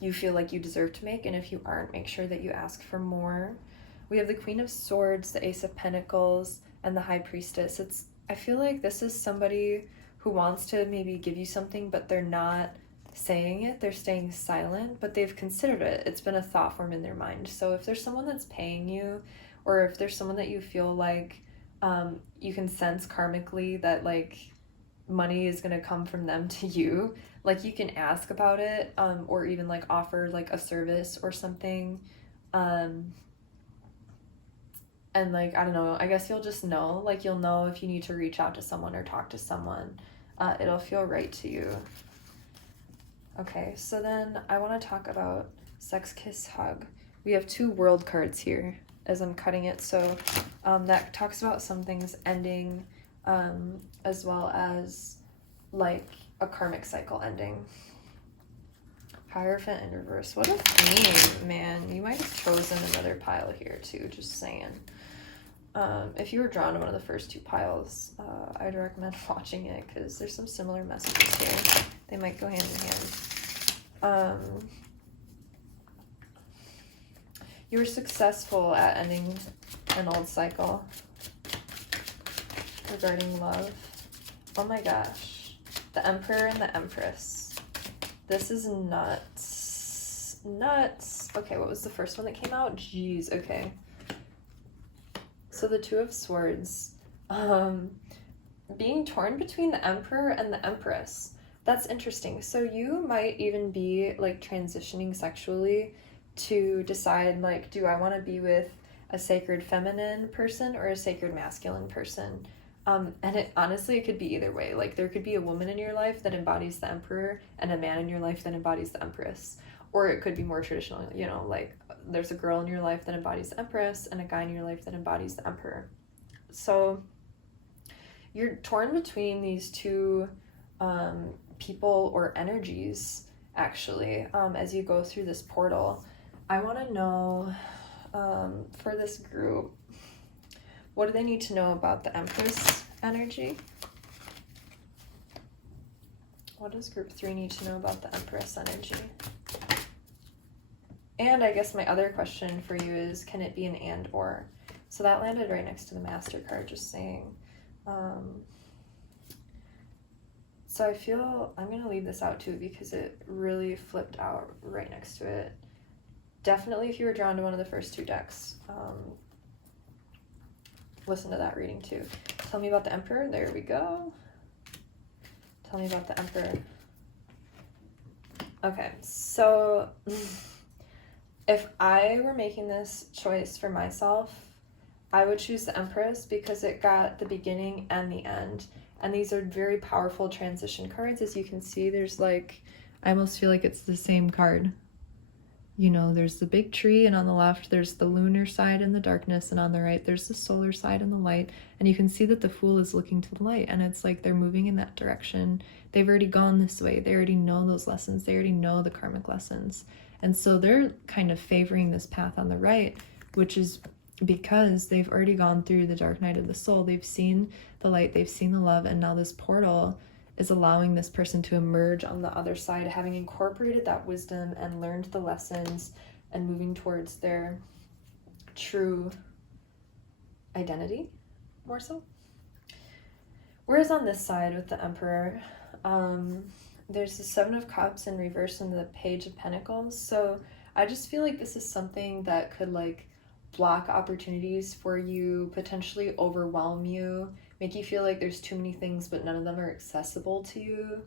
you feel like you deserve to make, and if you aren't, make sure that you ask for more. We have the Queen of Swords, the Ace of Pentacles, and the High Priestess. I feel like this is somebody who wants to maybe give you something, but they're not saying it, they're staying silent, but they've considered it. It's been a thought form in their mind. So if there's someone that's paying you, or if there's someone that you feel like you can sense karmically that like money is going to come from them to you, like you can ask about it, or even like offer like a service or something. And like, I don't know, I guess you'll just know, like you'll know if you need to reach out to someone or talk to someone. It'll feel right to you. Okay, so then I want to talk about Sex, Kiss, Hug. We have 2 world cards here as I'm cutting it. So that talks about some things ending, as well as like a karmic cycle ending. Hierophant in reverse. What a theme, man. You might have chosen another pile here too, just saying. If you were drawn to one of the first 2 piles, I'd recommend watching it because there's some similar messages here. They might go hand in hand. You were successful at ending an old cycle regarding love. Oh my gosh. The Emperor and the Empress. This is nuts. Nuts. Okay, what was the first one that came out? Jeez, okay. So the 2 of Swords. Being torn between the Emperor and the Empress. That's interesting. So you might even be like transitioning sexually to decide like, do I want to be with a sacred feminine person or a sacred masculine person? And it honestly, it could be either way. Like there could be a woman in your life that embodies the Emperor and a man in your life that embodies the Empress. Or it could be more traditional, you know, like there's a girl in your life that embodies the Empress and a guy in your life that embodies the Emperor. So you're torn between these 2 people or energies, actually, as you go through this portal. I want to know, for this group, what do they need to know about the Empress energy? What does group 3 need to know about the Empress energy? And I guess my other question for you is, can it be an and or? So that landed right next to the Master card, just saying. So I feel I'm going to leave this out too because it really flipped out right next to it. Definitely if you were drawn to one of the first 2 decks, listen to that reading too. Tell me about the Emperor. There we go. Tell me about the Emperor. Okay, so if I were making this choice for myself, I would choose the Empress because it got the beginning and the end. And these are very powerful transition cards. As you can see, there's like, I almost feel like it's the same card. You know, there's the big tree, and on the left, there's the lunar side and the darkness, and on the right, there's the solar side and the light. And you can see that the Fool is looking to the light, and it's like they're moving in that direction. They've already gone this way. They already know those lessons. They already know the karmic lessons. And so they're kind of favoring this path on the right, which is because they've already gone through the dark night of the soul. They've seen the light, they've seen the love, and now this portal is allowing this person to emerge on the other side, having incorporated that wisdom and learned the lessons and moving towards their true identity, more so. Whereas on this side with the Emperor, there's the 7 of Cups in reverse and the Page of Pentacles. So I just feel like this is something that could like block opportunities for you, potentially overwhelm you, make you feel like there's too many things but none of them are accessible to you.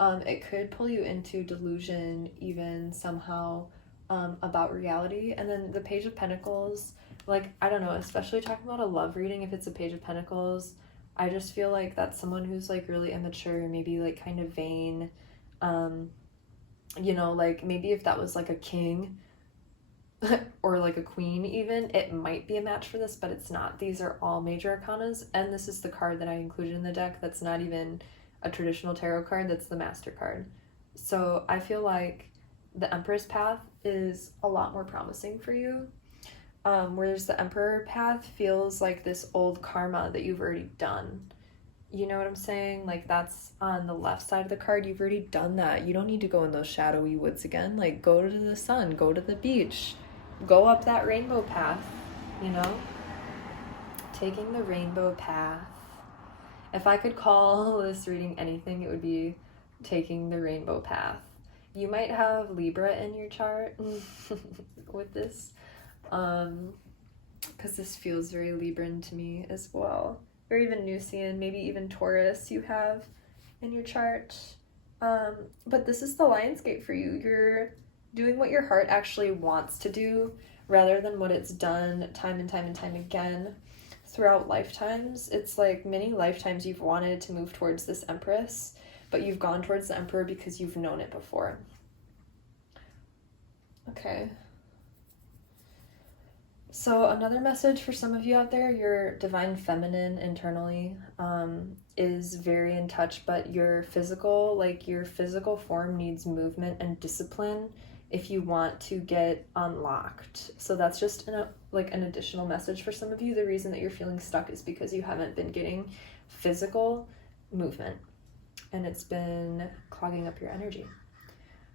It could pull you into delusion even somehow about reality. And then the Page of Pentacles, like, I don't know, especially talking about a love reading, if it's a Page of Pentacles, I just feel like that's someone who's like really immature, maybe like kind of vain. You know, like maybe if that was like a king or like a queen even, it might be a match for this, but it's not. These are all major arcanas, and this is the card that I included in the deck that's not even a traditional tarot card, that's the Master card. So I feel like the Empress path is a lot more promising for you, whereas the Emperor path feels like this old karma that you've already done. You know what I'm saying? Like, that's on the left side of the card. You've already done that. You don't need to go in those shadowy woods again. Like, go to the sun, go to the beach, go up that rainbow path, you know? Taking the rainbow path. If I could call this reading anything, it would be taking the rainbow path. You might have Libra in your chart with this, because this feels very Libran to me as well. Or even Venusian, maybe even Taurus you have in your chart. But this is the Lionsgate for you. You're doing what your heart actually wants to do rather than what it's done time and time and time again throughout lifetimes. It's like many lifetimes you've wanted to move towards this Empress, but you've gone towards the Emperor because you've known it before. Okay. So another message for some of you out there, your divine feminine internally is very in touch, but your physical form needs movement and discipline if you want to get unlocked. So that's just an additional message for some of you. The reason that you're feeling stuck is because you haven't been getting physical movement and it's been clogging up your energy.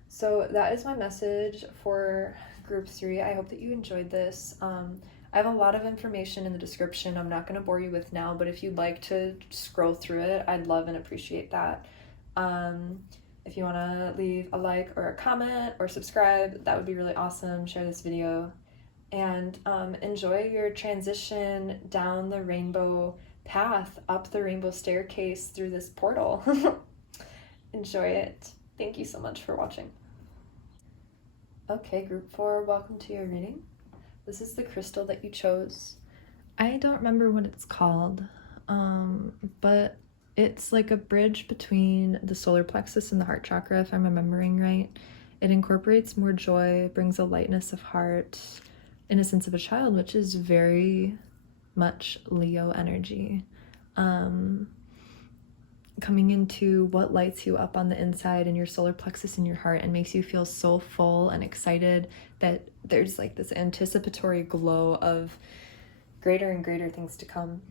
So that is my message for group 3. I hope that you enjoyed this. I have a lot of information in the description I'm not going to bore you with now, but if you'd like to scroll through it, I'd love and appreciate that. If you want to leave a like or a comment or subscribe, that would be really awesome. Share this video and enjoy your transition down the rainbow path, up the rainbow staircase through this portal. Enjoy it. Thank you so much for watching. Okay, group 4, welcome to your reading. This is the crystal that you chose. I don't remember what it's called, but it's like a bridge between the solar plexus and the heart chakra, if I'm remembering right. It incorporates more joy, brings a lightness of heart, innocence of a child, which is very much Leo energy. Coming into what lights you up on the inside in your solar plexus in your heart and makes you feel so full and excited that there's like this anticipatory glow of greater and greater things to come.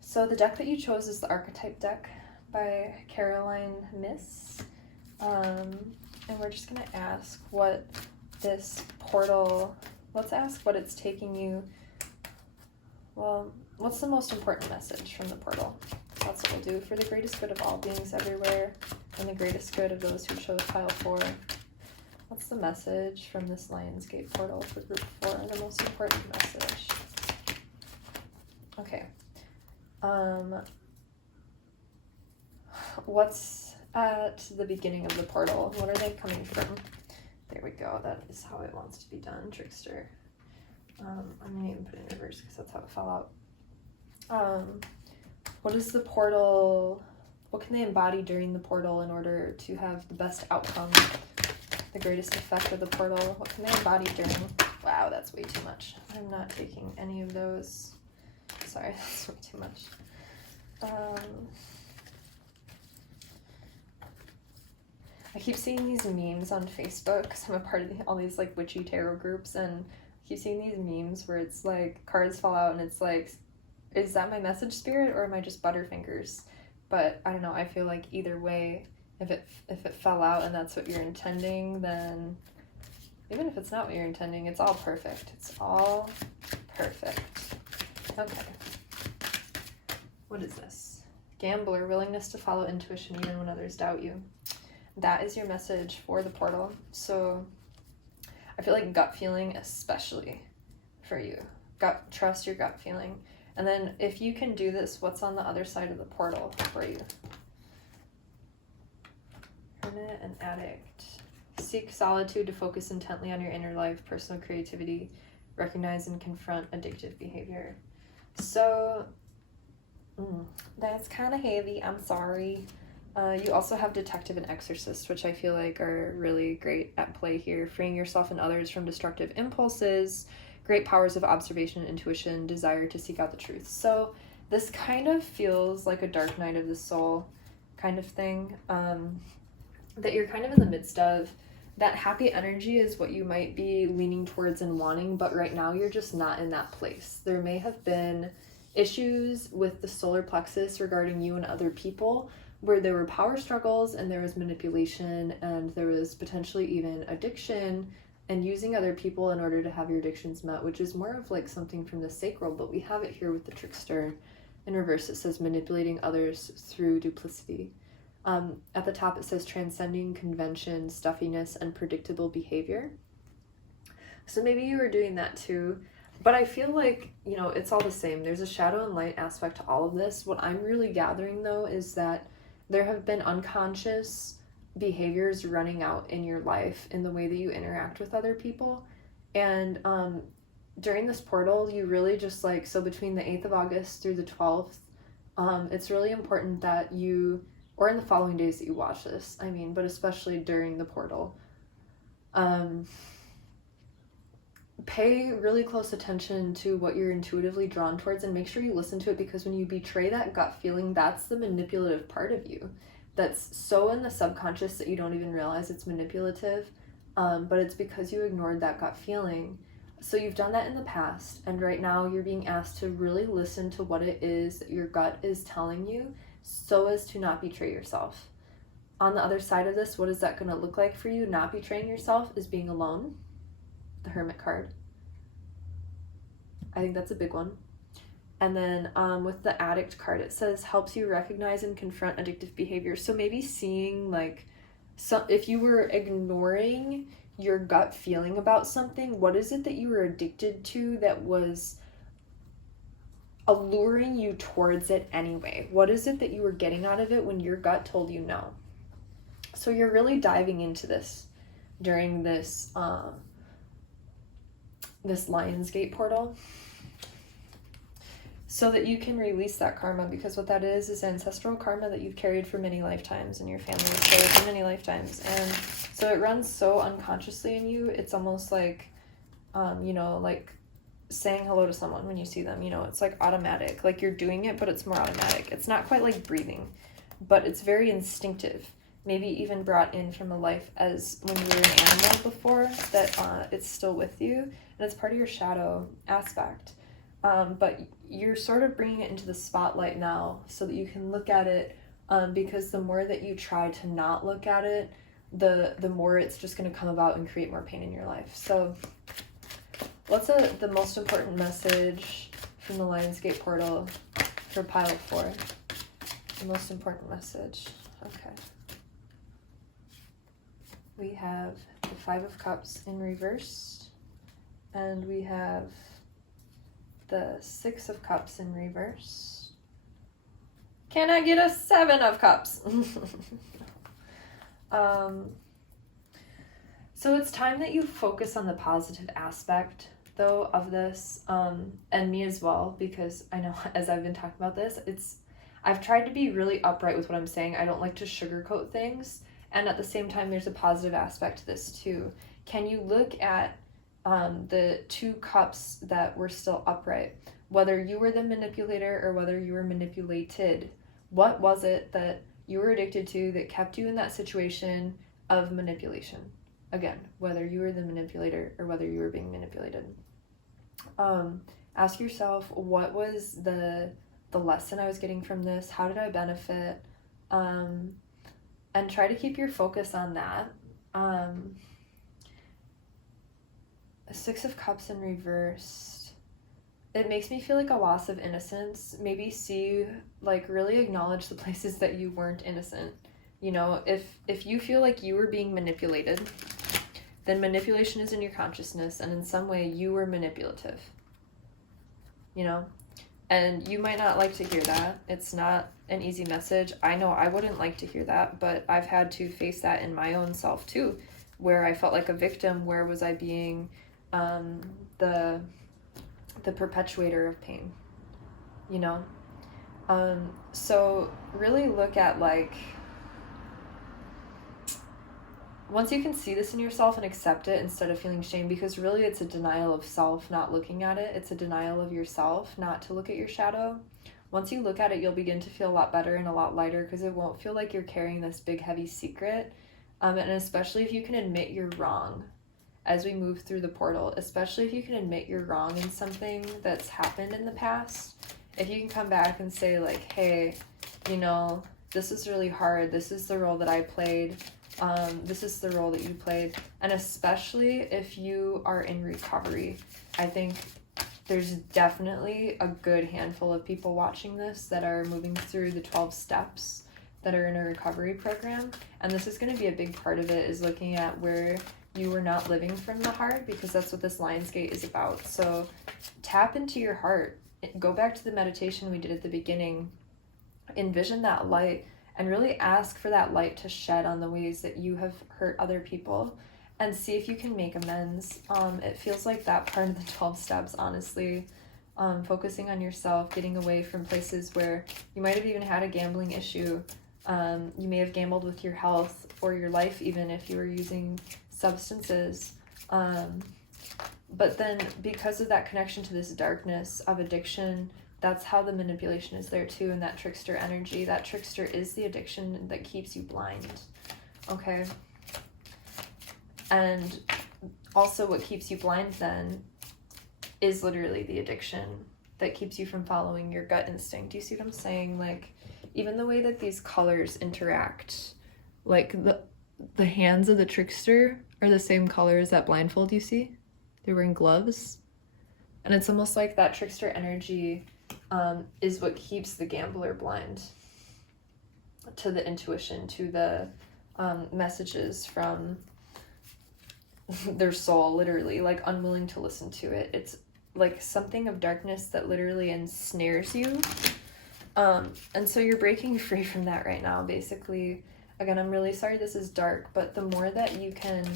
So the deck that you chose is the Archetype deck by Myss. And we're just gonna ask what this portal, let's ask what it's taking you. Well, what's the most important message from the portal? That's what we'll do. For the greatest good of all beings everywhere and the greatest good of those who chose pile 4. What's the message from this Lionsgate portal for group 4? The most important message. Okay. What's at the beginning of the portal? What are they coming from? There we go. That is how it wants to be done, trickster. I'm gonna even put it in reverse because that's how it fell out. What is the portal? What can they embody during the portal in order to have the best outcome, the greatest effect of the portal? What can they embody during? Wow, that's way too much. I'm not taking any of those. Sorry, that's way too much. I keep seeing these memes on Facebook because I'm a part of all these like witchy tarot groups, and I keep seeing these memes where it's like cards fall out and it's like, is that my message spirit or am I just butterfingers? But I don't know, I feel like either way, if it fell out and that's what you're intending, then even if it's not what you're intending, it's all perfect. It's all perfect. Okay. What is this? Gambler, willingness to follow intuition even when others doubt you. That is your message for the portal. So I feel like gut feeling especially for you. Trust your gut feeling. And then if you can do this, what's on the other side of the portal for you? Hermit and addict. Seek solitude to focus intently on your inner life, personal creativity, recognize and confront addictive behavior. So that's kind of heavy. I'm sorry. You also have detective and exorcist, which I feel like are really great at play here. Freeing yourself and others from destructive impulses, great powers of observation and intuition, desire to seek out the truth. So this kind of feels like a dark night of the soul kind of thing, that you're kind of in the midst of. That happy energy is what you might be leaning towards and wanting, but right now you're just not in that place. There may have been issues with the solar plexus regarding you and other people, where there were power struggles and there was manipulation and there was potentially even addiction and using other people in order to have your addictions met, which is more of like something from the sacral, but we have it here with the trickster. In reverse, it says manipulating others through duplicity. At the top, it says transcending convention, stuffiness, and predictable behavior. So maybe you were doing that too, but I feel like, you know, it's all the same. There's a shadow and light aspect to all of this. What I'm really gathering though is that there have been unconscious behaviors running out in your life in the way that you interact with other people. And during this portal, you really just like, so between the 8th of August through the 12th, it's really important that you, or in the following days that you watch this, I mean, but especially during the portal, pay really close attention to what you're intuitively drawn towards, and make sure you listen to it, because when you betray that gut feeling, that's the manipulative part of you that's so in the subconscious that you don't even realize it's manipulative, but it's because you ignored that gut feeling. So you've done that in the past, and right now you're being asked to really listen to what it is that your gut is telling you, so as to not betray yourself. On the other side of this, what is that going to look like for you? Not betraying yourself is being alone. The Hermit card. I think that's a big one. And then with the Addict card, it says helps you recognize and confront addictive behavior. So maybe seeing like, so if you were ignoring your gut feeling about something, what is it that you were addicted to that was alluring you towards it anyway? What is it that you were getting out of it when your gut told you no? So you're really diving into this during this this Lion's Gate portal, so that you can release that karma, because what that is ancestral karma that you've carried for many lifetimes, and your family has carried for many lifetimes. And so it runs so unconsciously in you, it's almost like, you know, like saying hello to someone when you see them, you know, it's like automatic, like you're doing it, but it's more automatic. It's not quite like breathing, but it's very instinctive. Maybe even brought in from a life as when you were an animal before, that it's still with you, and it's part of your shadow aspect. But you're sort of bringing it into the spotlight now so that you can look at it, because the more that you try to not look at it, the more it's just going to come about and create more pain in your life. So what's the most important message from the Lion's Gate portal for pile 4? The most important message. Okay. We have the 5 of Cups in reverse, and we have the 6 of Cups in reverse. Can I get a 7 of Cups? So it's time that you focus on the positive aspect, though, of this, and me as well, because I know as I've been talking about this, I've tried to be really upright with what I'm saying. I don't like to sugarcoat things. And at the same time, there's a positive aspect to this too. Can you look at the 2 cups that were still upright? Whether you were the manipulator or whether you were manipulated, what was it that you were addicted to that kept you in that situation of manipulation? Again, whether you were the manipulator or whether you were being manipulated. Ask yourself, what was the lesson I was getting from this? How did I benefit? And try to keep your focus on that. 6 of Cups in reverse. It makes me feel like a loss of innocence. Maybe really acknowledge the places that you weren't innocent. You know, if you feel like you were being manipulated, then manipulation is in your consciousness, and in some way you were manipulative. You know? And you might not like to hear that. It's not an easy message. I know I wouldn't like to hear that, but I've had to face that in my own self too, where I felt like a victim. Where was I being the perpetuator of pain? You know? So really look at, like, once you can see this in yourself and accept it instead of feeling shame, because really it's a denial of self, not looking at it. It's a denial of yourself, not to look at your shadow. Once you look at it, you'll begin to feel a lot better and a lot lighter, because it won't feel like you're carrying this big, heavy secret. And especially if you can admit you're wrong as we move through the portal, especially if you can admit you're wrong in something that's happened in the past. If you can come back and say, like, hey, you know, this is really hard. This is the role that I played. This is the role that you played. And especially if you are in recovery, I think there's definitely a good handful of people watching this that are moving through the 12 steps that are in a recovery program. And this is going to be a big part of it, is looking at where you were not living from the heart, because that's what this Lion's Gate is about. So tap into your heart. Go back to the meditation we did at the beginning. Envision that light and really ask for that light to shed on the ways that you have hurt other people, and see if you can make amends. It feels like that part of the 12 steps, honestly, focusing on yourself, getting away from places where you might have even had a gambling issue. You may have gambled with your health or your life, even if you were using substances. But then because of that connection to this darkness of addiction, that's how the manipulation is there too, and that trickster energy. That trickster is the addiction that keeps you blind, okay? And also what keeps you blind then is literally the addiction that keeps you from following your gut instinct. Do you see what I'm saying? Like, even the way that these colors interact, like the hands of the trickster are the same color as that blindfold you see. They're wearing gloves. And it's almost like that trickster energy is what keeps the gambler blind to the intuition, to the messages from their soul, literally, like unwilling to listen to it. It's like something of darkness that literally ensnares you. And so you're breaking free from that right now, basically. Again, I'm really sorry this is dark, but the more that you can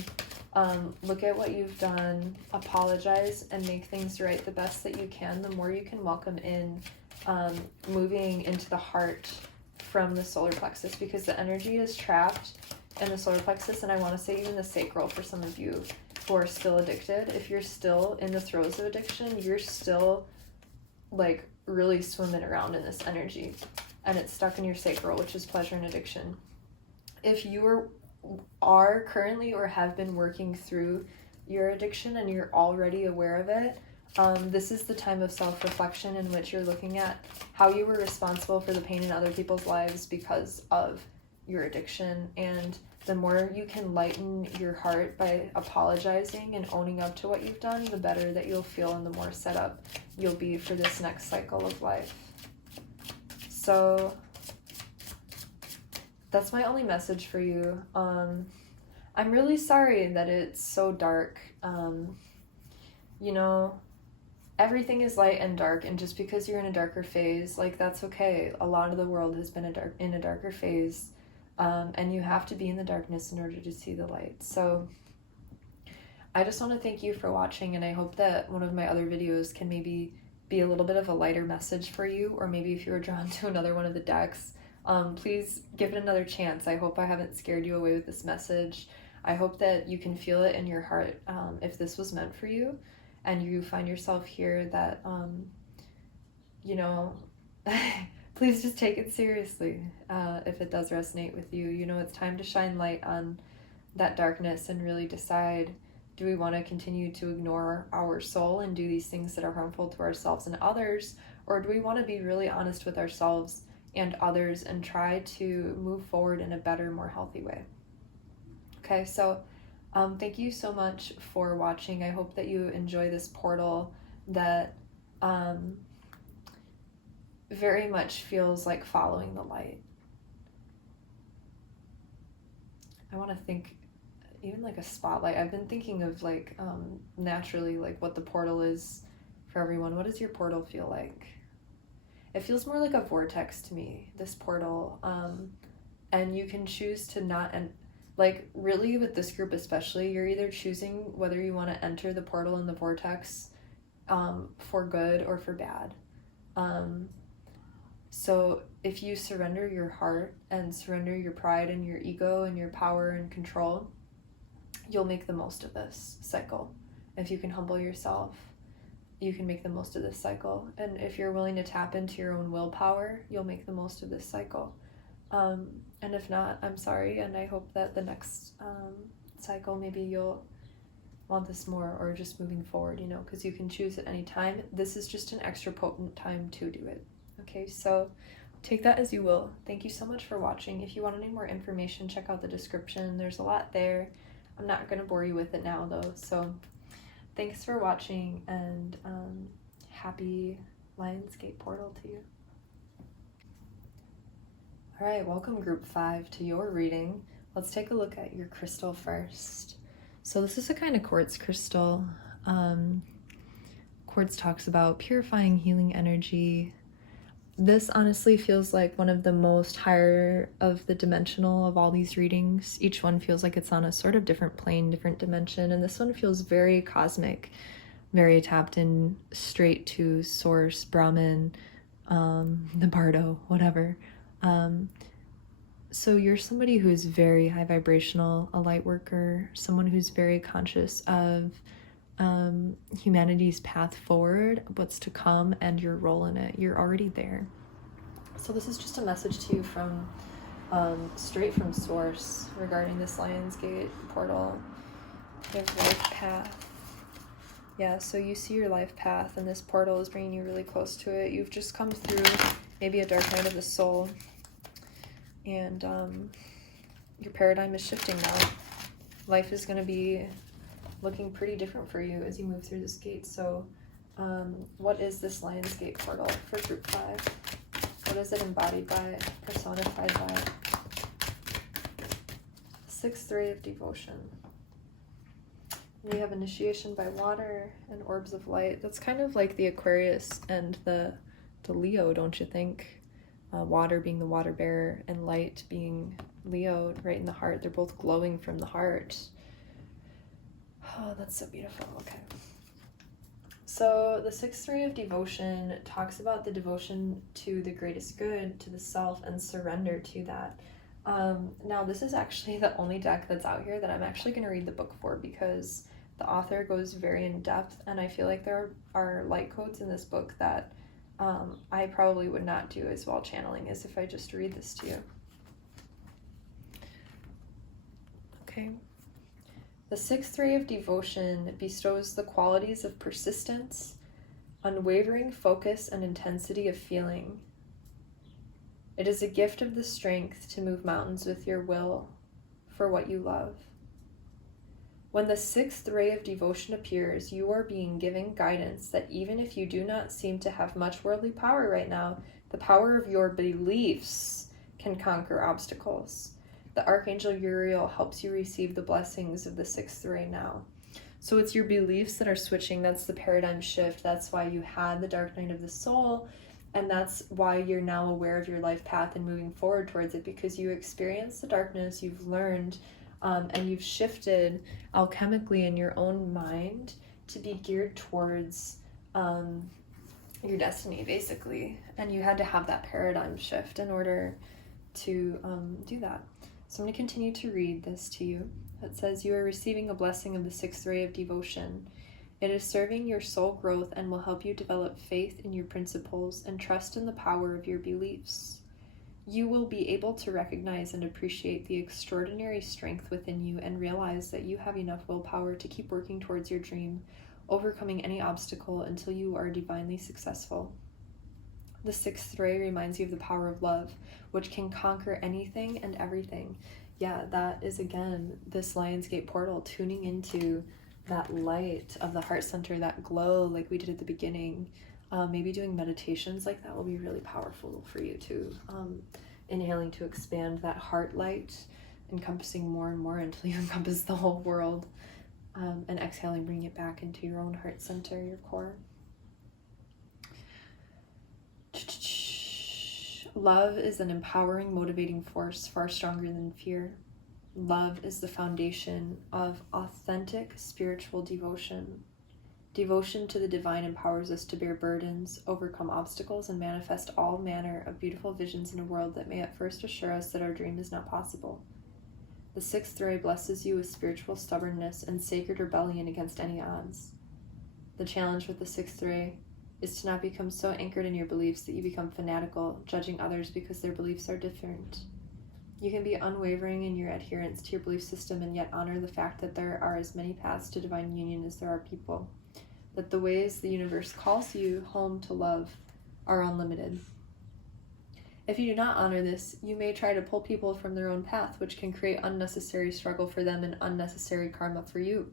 look at what you've done, apologize, and make things right the best that you can, the more you can welcome in moving into the heart from the solar plexus, because the energy is trapped in the solar plexus, and I want to say even the sacral for some of you who are still addicted. If you're still in the throes of addiction, you're still like really swimming around in this energy, and it's stuck in your sacral, which is pleasure and addiction. If you are currently or have been working through your addiction and you're already aware of it, this is the time of self-reflection in which you're looking at how you were responsible for the pain in other people's lives because of your addiction. And the more you can lighten your heart by apologizing and owning up to what you've done, the better that you'll feel and the more set up you'll be for this next cycle of life. So that's my only message for you. I'm really sorry that it's so dark. You know, everything is light and dark, and just because you're in a darker phase, like, that's okay. A lot of the world has been in a darker phase, and you have to be in the darkness in order to see the light. So I just want to thank you for watching, and I hope that one of my other videos can maybe be a little bit of a lighter message for you, or maybe if you were drawn to another one of the decks, please give it another chance. I hope I haven't scared you away with this message. I hope that you can feel it in your heart if this was meant for you, and you find yourself here, that, you know, please just take it seriously if it does resonate with you. You know, it's time to shine light on that darkness and really decide, do we want to continue to ignore our soul and do these things that are harmful to ourselves and others, or do we want to be really honest with ourselves and others and try to move forward in a better, more healthy way? Okay, so thank you so much for watching. I hope that you enjoy this portal that very much feels like following the light. I want to think even like a spotlight. I've been thinking of like naturally like what the portal is for everyone. What does your portal feel like? It feels more like a vortex to me, this portal, and you can choose to not, and like really with this group especially, you're either choosing whether you want to enter the portal and the vortex for good or for bad. So if you surrender your heart and surrender your pride and your ego and your power and control, you'll make the most of this cycle. If you can humble yourself, you can make the most of this cycle. And if you're willing to tap into your own willpower, you'll make the most of this cycle. And if not, I'm sorry, and I hope that the next cycle, maybe you'll want this more, or just moving forward, you know, because you can choose at any time. This is just an extra potent time to do it. Okay, so take that as you will. Thank you so much for watching. If you want any more information, check out the description. There's a lot there. I'm not going to bore you with it now, though. So thanks for watching, and happy Lionsgate portal to you. All right, welcome group 5 to your reading. Let's take a look at your crystal first. So this is a kind of quartz crystal. Quartz talks about purifying, healing energy. This honestly feels like one of the most higher of the dimensional of all these readings. Each one feels like it's on a sort of different plane, different dimension, and this one feels very cosmic, very tapped in straight to source, Brahman, the Bardo, whatever. So you're somebody who is very high vibrational, a light worker, someone who's very conscious of humanity's path forward, what's to come, and your role in it. You're already there. So this is just a message to you from straight from source regarding this Lionsgate portal. You have life path. Yeah, so you see your life path, and this portal is bringing you really close to it. You've just come through maybe a dark night of the soul, and your paradigm is shifting now. Life is going to be looking pretty different for you as you move through this gate. So what is this Lionsgate portal for group 5? What is it embodied by, personified by? Sixth ray of devotion. We have initiation by water and orbs of light. That's kind of like the Aquarius and the Leo, don't you think? Water being the water bearer and light being Leo, right in the heart. They're both glowing from the heart. Oh, that's so beautiful. Okay. So the sixth ray of devotion talks about the devotion to the greatest good, to the self, and surrender to that. Now, this is actually the only deck that's out here that I'm actually going to read the book for, because the author goes very in depth, and I feel like there are light codes in this book that I probably would not do as well channeling as if I just read this to you. Okay. The sixth ray of devotion bestows the qualities of persistence, unwavering focus, and intensity of feeling. It is a gift of the strength to move mountains with your will for what you love. When the sixth ray of devotion appears, you are being given guidance that even if you do not seem to have much worldly power right now, the power of your beliefs can conquer obstacles. The Archangel Uriel helps you receive the blessings of the sixth ray now. So it's your beliefs that are switching. That's the paradigm shift. That's why you had the dark night of the soul. And that's why you're now aware of your life path and moving forward towards it, because you experienced the darkness, you've learned, and you've shifted alchemically in your own mind to be geared towards your destiny, basically. And you had to have that paradigm shift in order to do that. So I'm going to continue to read this to you. It says, you are receiving a blessing of the sixth ray of devotion. It is serving your soul growth and will help you develop faith in your principles and trust in the power of your beliefs. You will be able to recognize and appreciate the extraordinary strength within you and realize that you have enough willpower to keep working towards your dream, overcoming any obstacle until you are divinely successful. The sixth ray reminds you of the power of love, which can conquer anything and everything. Yeah, that is, again, this Lionsgate portal, tuning into that light of the heart center, that glow like we did at the beginning. Maybe doing meditations like that will be really powerful for you too. Inhaling to expand that heart light, encompassing more and more until you encompass the whole world. And exhaling, bring it back into your own heart center, your core. Love is an empowering, motivating force far stronger than fear. Love is the foundation of authentic spiritual devotion. Devotion to the divine empowers us to bear burdens, overcome obstacles, and manifest all manner of beautiful visions in a world that may at first assure us that our dream is not possible. The sixth ray blesses you with spiritual stubbornness and sacred rebellion against any odds. The challenge with the sixth ray is to not become so anchored in your beliefs that you become fanatical, judging others because their beliefs are different. You can be unwavering in your adherence to your belief system and yet honor the fact that there are as many paths to divine union as there are people, that the ways the universe calls you home to love are unlimited. If you do not honor this, you may try to pull people from their own path, which can create unnecessary struggle for them and unnecessary karma for you.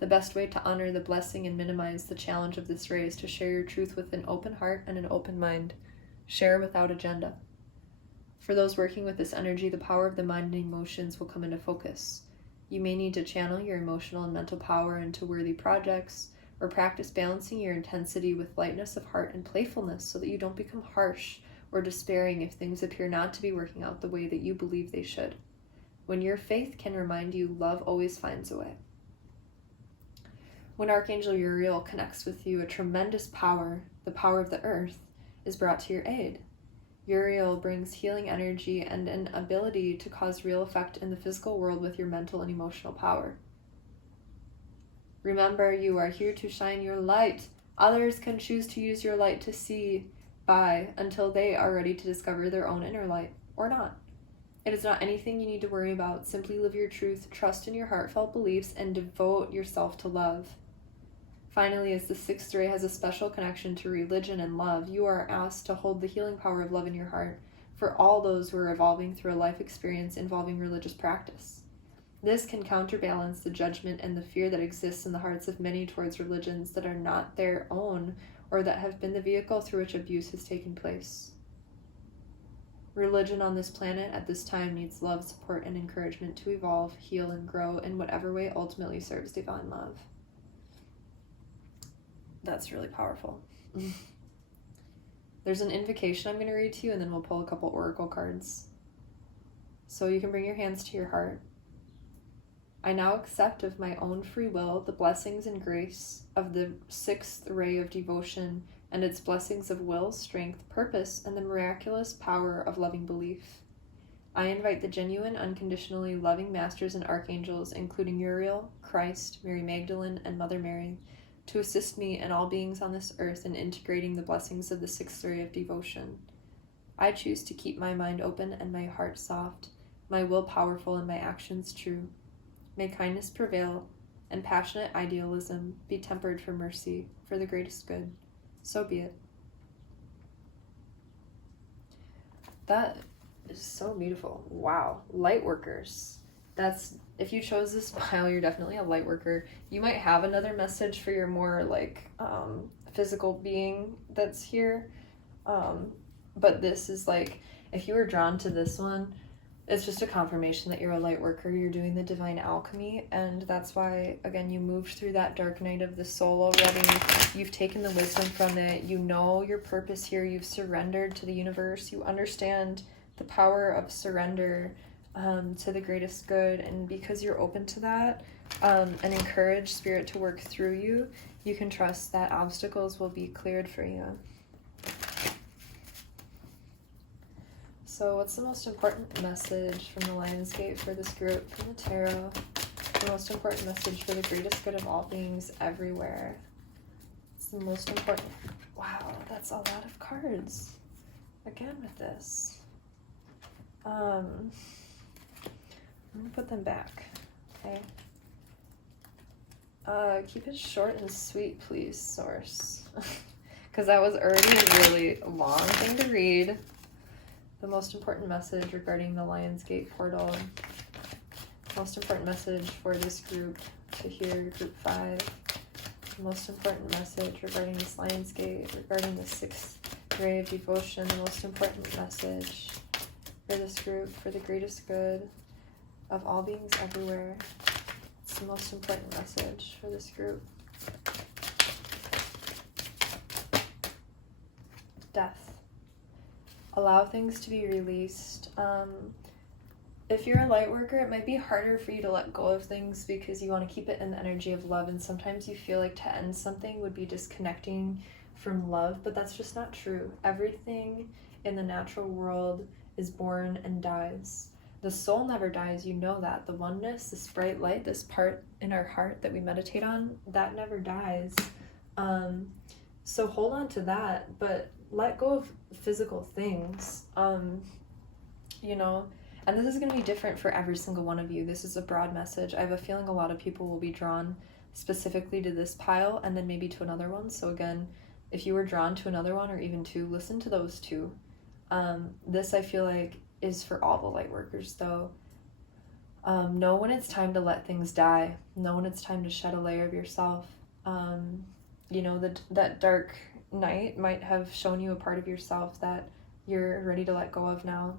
The best way to honor the blessing and minimize the challenge of this ray is to share your truth with an open heart and an open mind. Share without agenda. For those working with this energy, the power of the mind and emotions will come into focus. You may need to channel your emotional and mental power into worthy projects, or practice balancing your intensity with lightness of heart and playfulness so that you don't become harsh or despairing if things appear not to be working out the way that you believe they should. When your faith can remind you, love always finds a way. When Archangel Uriel connects with you, a tremendous power, the power of the earth, is brought to your aid. Uriel brings healing energy and an ability to cause real effect in the physical world with your mental and emotional power. Remember, you are here to shine your light. Others can choose to use your light to see by until they are ready to discover their own inner light, or not. It is not anything you need to worry about. Simply live your truth, trust in your heartfelt beliefs, and devote yourself to love. Finally, as the sixth ray has a special connection to religion and love, you are asked to hold the healing power of love in your heart for all those who are evolving through a life experience involving religious practice. This can counterbalance the judgment and the fear that exists in the hearts of many towards religions that are not their own or that have been the vehicle through which abuse has taken place. Religion on this planet at this time needs love, support, and encouragement to evolve, heal, and grow in whatever way ultimately serves divine love. That's really powerful. There's an invocation I'm going to read to you, and then we'll pull a couple oracle cards. So you can bring your hands to your heart. I now accept of my own free will the blessings and grace of the sixth ray of devotion and its blessings of will, strength, purpose, and the miraculous power of loving belief. I invite the genuine, unconditionally loving masters and archangels, including Uriel, Christ, Mary Magdalene, and Mother Mary, to assist me and all beings on this earth in integrating the blessings of the sixth ray of devotion. I choose to keep my mind open and my heart soft, my will powerful and my actions true. May kindness prevail, and passionate idealism be tempered for mercy, for the greatest good. So be it. That is so beautiful. Wow. Lightworkers. That's, if you chose this pile, you're definitely a light worker. You might have another message for your more physical being that's here. But this is if you were drawn to this one, it's just a confirmation that you're a light worker. You're doing the divine alchemy, and that's why, again, you moved through that dark night of the soul already. You've taken the wisdom from it. You know your purpose here. You've surrendered to the universe. You understand the power of surrender to the greatest good, and because you're open to that and encourage spirit to work through you, you can trust that obstacles will be cleared for you. So what's the most important message from the Lion's Gate for this group from the tarot? The most important message for the greatest good of all beings everywhere. It's the most important. Wow, that's a lot of cards. Again with this. I'm gonna put them back. Okay. Keep it short and sweet, please, source. Because that was already a really long thing to read. The most important message regarding the Lion's Gate portal. Most important message for this group to hear, group 5. The most important message regarding this Lion's Gate, regarding the sixth ray of devotion. The most important message for this group, for the greatest good of all beings everywhere. It's the most important message for this group. Death. Allow things to be released. If you're a light worker, it might be harder for you to let go of things because you want to keep it in the energy of love, and sometimes you feel like to end something would be disconnecting from love, but that's just not true. Everything in the natural world is born and dies. The soul never dies, you know that. The oneness, this bright light, this part in our heart that we meditate on, that never dies. So hold on to that, but let go of physical things, and this is going to be different for every single one of you. This is a broad message. I have a feeling a lot of people will be drawn specifically to this pile and then maybe to another one. So again, if you were drawn to another one or even two, listen to those two. This I feel like is for all the light workers though. Know when it's time to let things die. Know when it's time to shed a layer of yourself. That dark night might have shown you a part of yourself that you're ready to let go of now.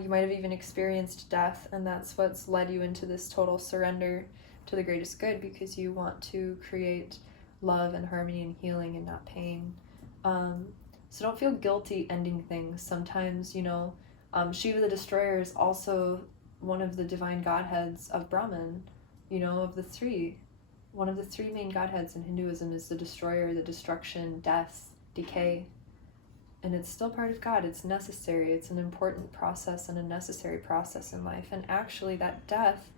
You might have even experienced death, and that's what's led you into this total surrender to the greatest good, because you want to create love and harmony and healing and not pain. So don't feel guilty ending things. Sometimes, Shiva the Destroyer is also one of the divine godheads of Brahman, of the three. One of the three main godheads in Hinduism is the destroyer, the destruction, death, decay. And it's still part of God. It's necessary. It's an important process and a necessary process in life. And actually, that death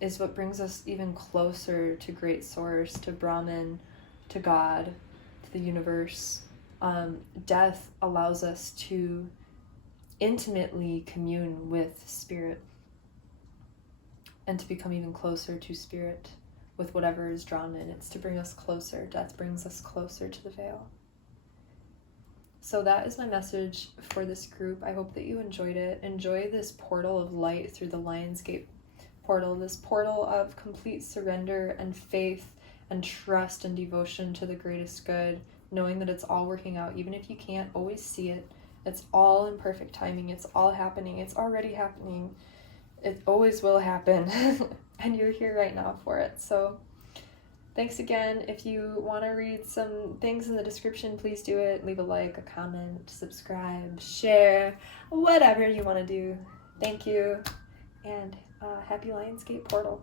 is what brings us even closer to Great Source, to Brahman, to God, to the universe. Death allows us to intimately commune with spirit and to become even closer to spirit with whatever is drawn in. It's to bring us closer. Death brings us closer to the veil. So that is my message for this group. I hope that you enjoyed it. Enjoy this portal of light through the Lionsgate portal, this portal of complete surrender and faith and trust and devotion to the greatest good, knowing that it's all working out, even if you can't always see it. It's all in perfect timing. It's all happening. It's already happening. It always will happen. And you're here right now for it. So thanks again. If you want to read some things in the description, please do it. Leave a like, a comment, subscribe, share, whatever you want to do. Thank you. And happy Lionsgate portal.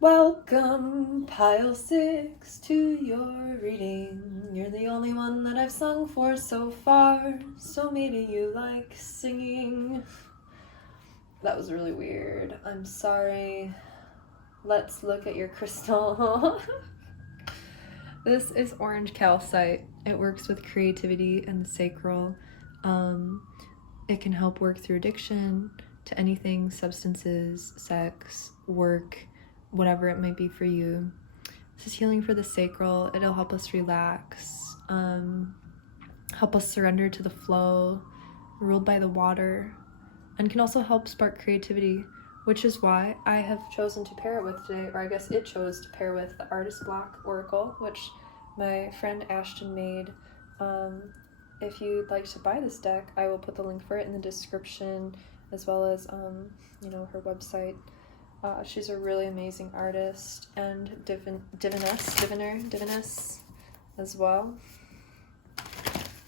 Welcome, Pile 6, to your reading. You're the only one that I've sung for so far, so maybe you like singing. That was really weird. I'm sorry. Let's look at your crystal. This is orange calcite. It works with creativity and the sacral. It can help work through addiction to anything, substances, sex, work, whatever it might be for you. This is healing for the sacral. It'll help us relax, help us surrender to the flow, ruled by the water, and can also help spark creativity, which is why I have chosen to pair it with today, or I guess it chose to pair with the Artist Block Oracle, which my friend Ashton made. If you'd like to buy this deck, I will put the link for it in the description, as well as her website. She's a really amazing artist and diviness as well.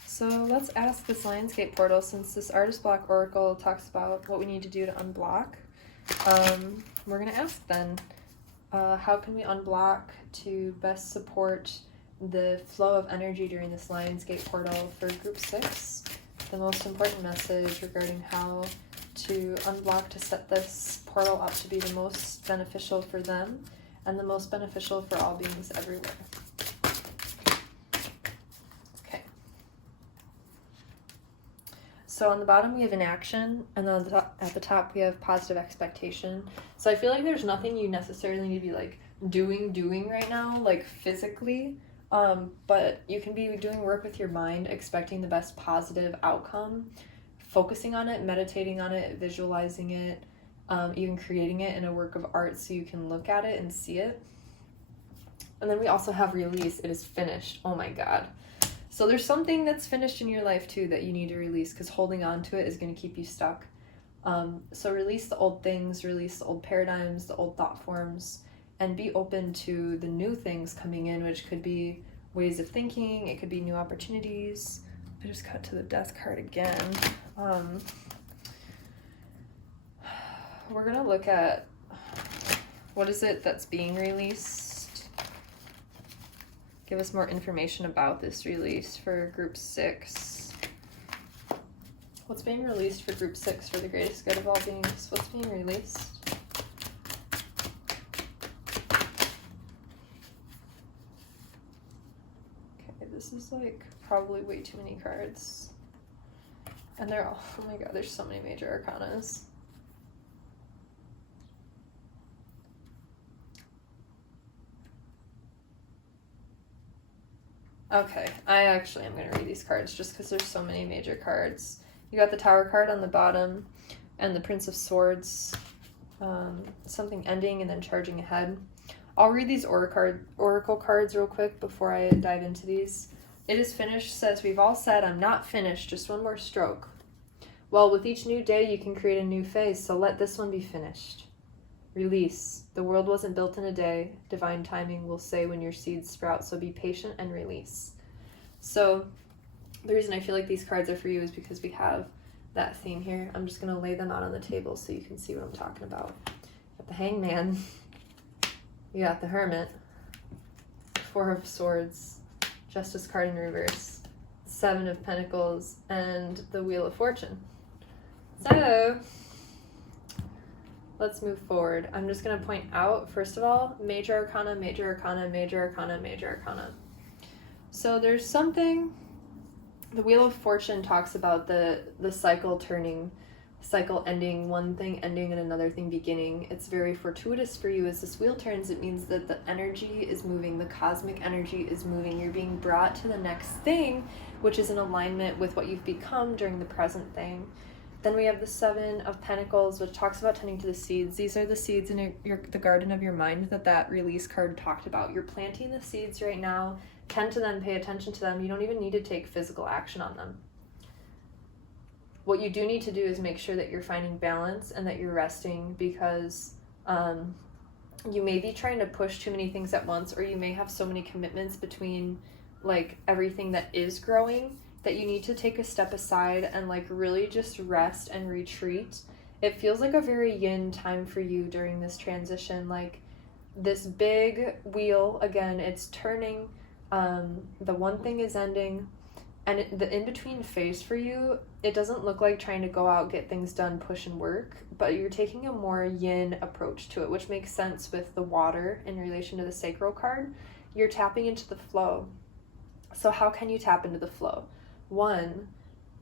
So let's ask this Lionsgate portal, since this Artist Block Oracle talks about what we need to do to unblock. We're going to ask then, how can we unblock to best support the flow of energy during this Lionsgate portal for Group 6? The most important message regarding how to unblock to set this portal up to be the most beneficial for them and the most beneficial for all beings everywhere. Okay. So on the bottom we have inaction, and then at the top we have positive expectation. So I feel like there's nothing you necessarily need to be like doing right now, like physically, but you can be doing work with your mind, expecting the best positive outcome, focusing on it, meditating on it, visualizing it, even creating it in a work of art so you can look at it and see it. And then we also have release. It is finished. Oh my God. So there's something that's finished in your life too that you need to release, because holding on to it is going to keep you stuck. So release the old things, release the old paradigms, the old thought forms, and be open to the new things coming in, which could be ways of thinking. It could be new opportunities. I just cut to the death card again. We're going to look at what is it that's being released. Give us more information about this release for Group 6. What's being released for Group 6 for the greatest good of all beings? What's being released? Okay, this is like probably way too many cards. And they're all, oh my God, there's so many major arcanas. Okay, I actually am going to read these cards just because there's so many major cards. You got the Tower card on the bottom and the Prince of Swords, something ending and then charging ahead. I'll read these oracle cards real quick before I dive into these. It is finished says, we've all said, I'm not finished, just one more stroke. Well, with each new day, you can create a new phase, so let this one be finished. Release. The world wasn't built in a day. Divine timing will say when your seeds sprout. So be patient and release. So the reason I feel like these cards are for you is because we have that theme here. I'm just going to lay them out on the table so you can see what I'm talking about. Got the Hangman. You got the Hermit. Four of Swords. Justice card in reverse. Seven of Pentacles. And the Wheel of Fortune. So let's move forward. I'm just going to point out, first of all, Major Arcana, Major Arcana, Major Arcana, Major Arcana. So there's something, the Wheel of Fortune talks about the cycle turning, cycle ending, one thing ending and another thing beginning. It's very fortuitous for you. As this wheel turns, it means that the energy is moving, the cosmic energy is moving. You're being brought to the next thing, which is in alignment with what you've become during the present thing. Then we have the Seven of Pentacles, which talks about tending to the seeds. These are the seeds in the garden of your mind that release card talked about. You're planting the seeds right now. Tend to them, pay attention to them. You don't even need to take physical action on them. What you do need to do is make sure that you're finding balance and that you're resting, because you may be trying to push too many things at once, or you may have so many commitments between like everything that is growing that you need to take a step aside and like really just rest and retreat. It feels like a very yin time for you during this transition. Like this big wheel, again, it's turning. The one thing is ending, and the in-between phase for you, it doesn't look like trying to go out, get things done, push and work, but you're taking a more yin approach to it, which makes sense with the water in relation to the sacral card. You're tapping into the flow. So how can you tap into the flow? One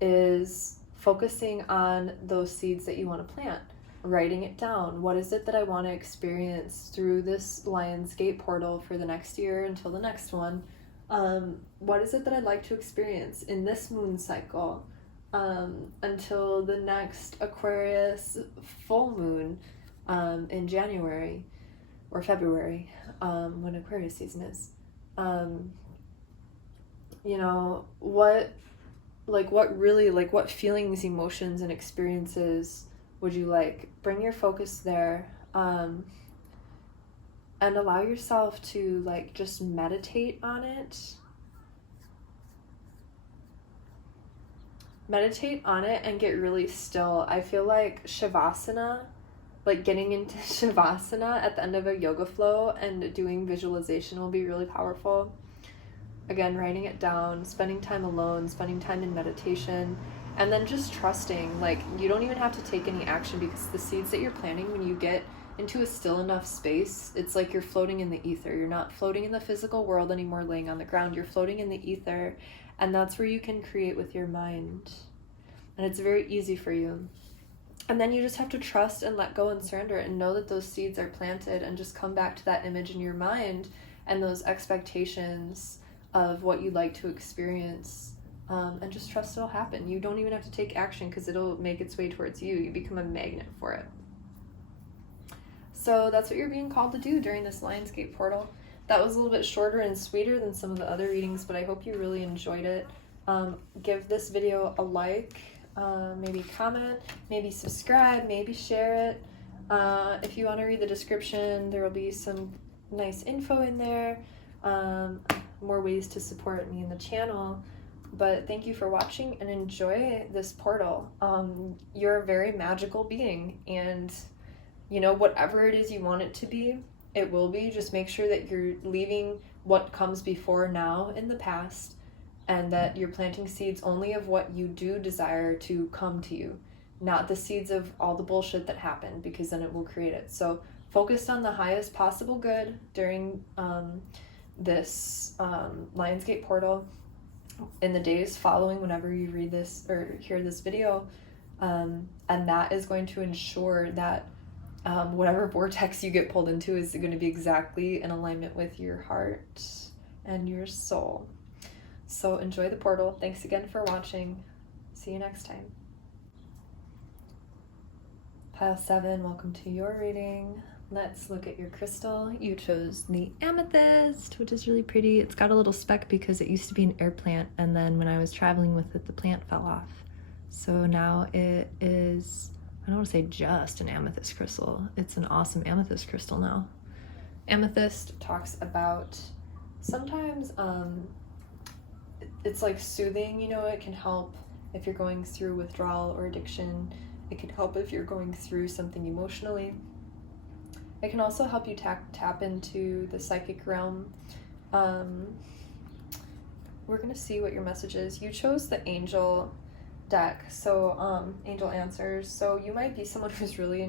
is focusing on those seeds that you want to plant, writing it down. What is it that I want to experience through this Lion's Gate portal for the next year until the next one? What is it that I'd like to experience in this moon cycle until the next Aquarius full moon in January or February, when Aquarius season is? What feelings, emotions, and experiences would you like? Bring your focus there, and allow yourself to like just meditate on it. Meditate on it and get really still. I feel like Shavasana, like getting into Shavasana at the end of a yoga flow and doing visualization will be really powerful. Again, writing it down, spending time alone, spending time in meditation, and then just trusting. Like, you don't even have to take any action, because the seeds that you're planting, when you get into a still enough space, it's like you're floating in the ether. You're not floating in the physical world anymore, laying on the ground. You're floating in the ether, and that's where you can create with your mind. And it's very easy for you. And then you just have to trust and let go and surrender and know that those seeds are planted, and just come back to that image in your mind and those expectations of what you'd like to experience, and just trust it'll happen. You don't even have to take action, because it'll make its way towards you. You become a magnet for it. So that's what you're being called to do during this Lion's Gate portal. That was a little bit shorter and sweeter than some of the other readings, but I hope you really enjoyed it. Give this video a like, maybe comment, maybe subscribe, maybe share it. If you want to read the description, there will be some nice info in there. More ways to support me in the channel. But thank you for watching, and enjoy this portal. You're a very magical being, and whatever it is you want it to be, it will be. Just make sure that you're leaving what comes before now in the past, and that you're planting seeds only of what you do desire to come to you, not the seeds of all the bullshit that happened, because then it will create it. So focus on the highest possible good during this Lion's Gate portal in the days following whenever you read this or hear this video, and that is going to ensure that whatever vortex you get pulled into is going to be exactly in alignment with your heart and your soul. So enjoy the portal. Thanks again for watching. See you next time. Pile 7, welcome to your reading. Let's look at your crystal. You chose the amethyst, which is really pretty. It's got a little speck because it used to be an air plant, and then when I was traveling with it, the plant fell off. So now it is I don't want to say just an amethyst crystal. It's an awesome amethyst crystal now. Amethyst talks about sometimes it's like soothing, you know, it can help if you're going through withdrawal or addiction. It can help if you're going through something emotionally. It can also help you tap into the psychic realm. We're going to see what your message is. You chose the angel deck, so angel answers. So you might be someone who's really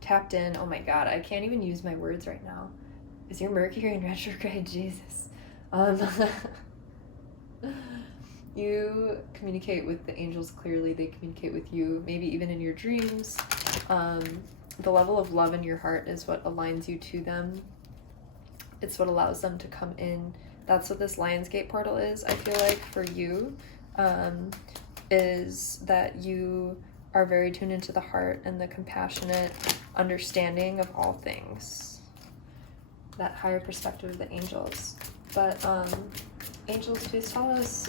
tapped in. Oh my god, I can't even use my words right now. Is your Mercury in retrograde? Jesus. You communicate with the angels clearly. They communicate with you, maybe even in your dreams. The level of love in your heart is what aligns you to them. It's what allows them to come in. That's what this Lionsgate portal is, I feel like, for you, is that you are very tuned into the heart and the compassionate understanding of all things. That higher perspective of the angels. But angels, please tell us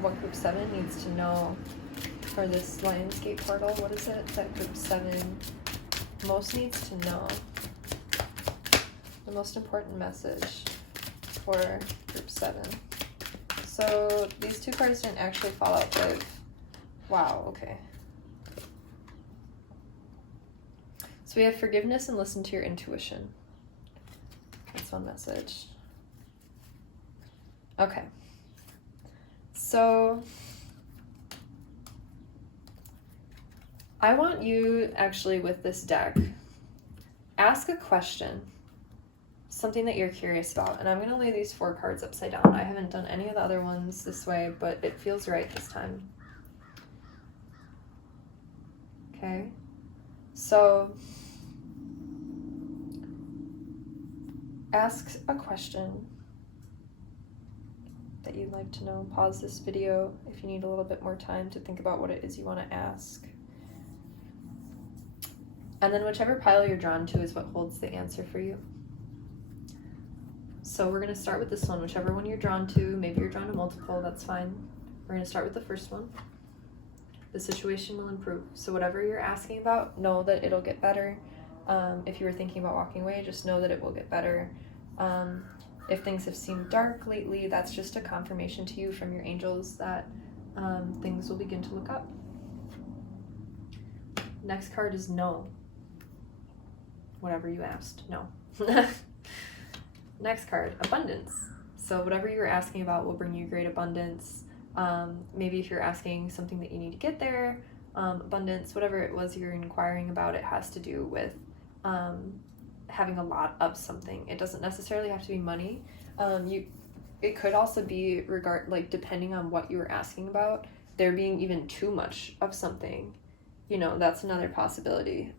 what group 7 needs to know for this Lionsgate portal. What is it that group 7 most needs to know? The most important message for group 7. So these two cards didn't actually fall out big. Wow, okay. So we have forgiveness and listen to your intuition. That's one message. Okay. So I want you actually with this deck, ask a question. Something that you're curious about. And I'm going to lay these 4 cards upside down. I haven't done any of the other ones this way, but it feels right this time. Okay. So ask a question that you'd like to know. Pause this video if you need a little bit more time to think about what it is you want to ask. And then whichever pile you're drawn to is what holds the answer for you. So we're going to start with this one, whichever one you're drawn to. Maybe you're drawn to multiple, that's fine. We're going to start with the first one. The situation will improve. So whatever you're asking about, know that it'll get better. If you were thinking about walking away, just know that it will get better. If things have seemed dark lately, that's just a confirmation to you from your angels that things will begin to look up. Next card is no. Whatever you asked, no. Next card, abundance. So whatever you're asking about will bring you great abundance. Maybe if you're asking something that you need to get there, abundance, whatever it was you're inquiring about, it has to do with having a lot of something. It doesn't necessarily have to be money. It could also be depending on what you were asking about, there being even too much of something. You know, that's another possibility.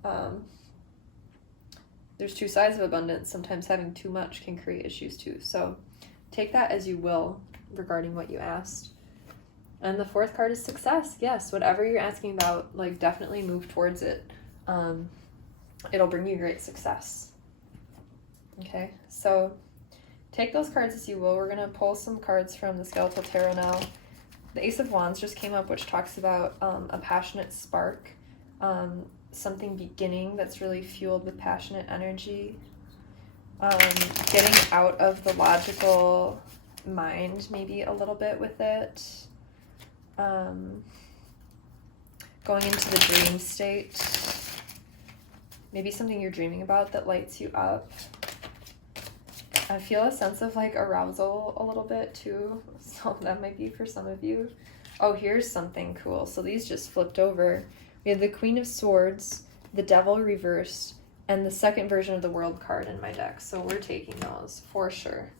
There's 2 sides of abundance. Sometimes having too much can create issues too. So take that as you will regarding what you asked. And the 4th card is success. Yes, whatever you're asking about, like, definitely move towards it. It'll bring you great success. Okay, so take those cards as you will. We're going to pull some cards from the Skeletal Tarot now. The Ace of Wands just came up, which talks about a passionate spark. Something beginning that's really fueled with passionate energy. Getting out of the logical mind maybe a little bit with it. Going into the dream state. Maybe something you're dreaming about that lights you up. I feel a sense of like arousal a little bit too. So that might be for some of you. Oh, here's something cool. So these just flipped over. We have the Queen of Swords, the Devil reversed, and the second version of the World card in my deck. So we're taking those for sure.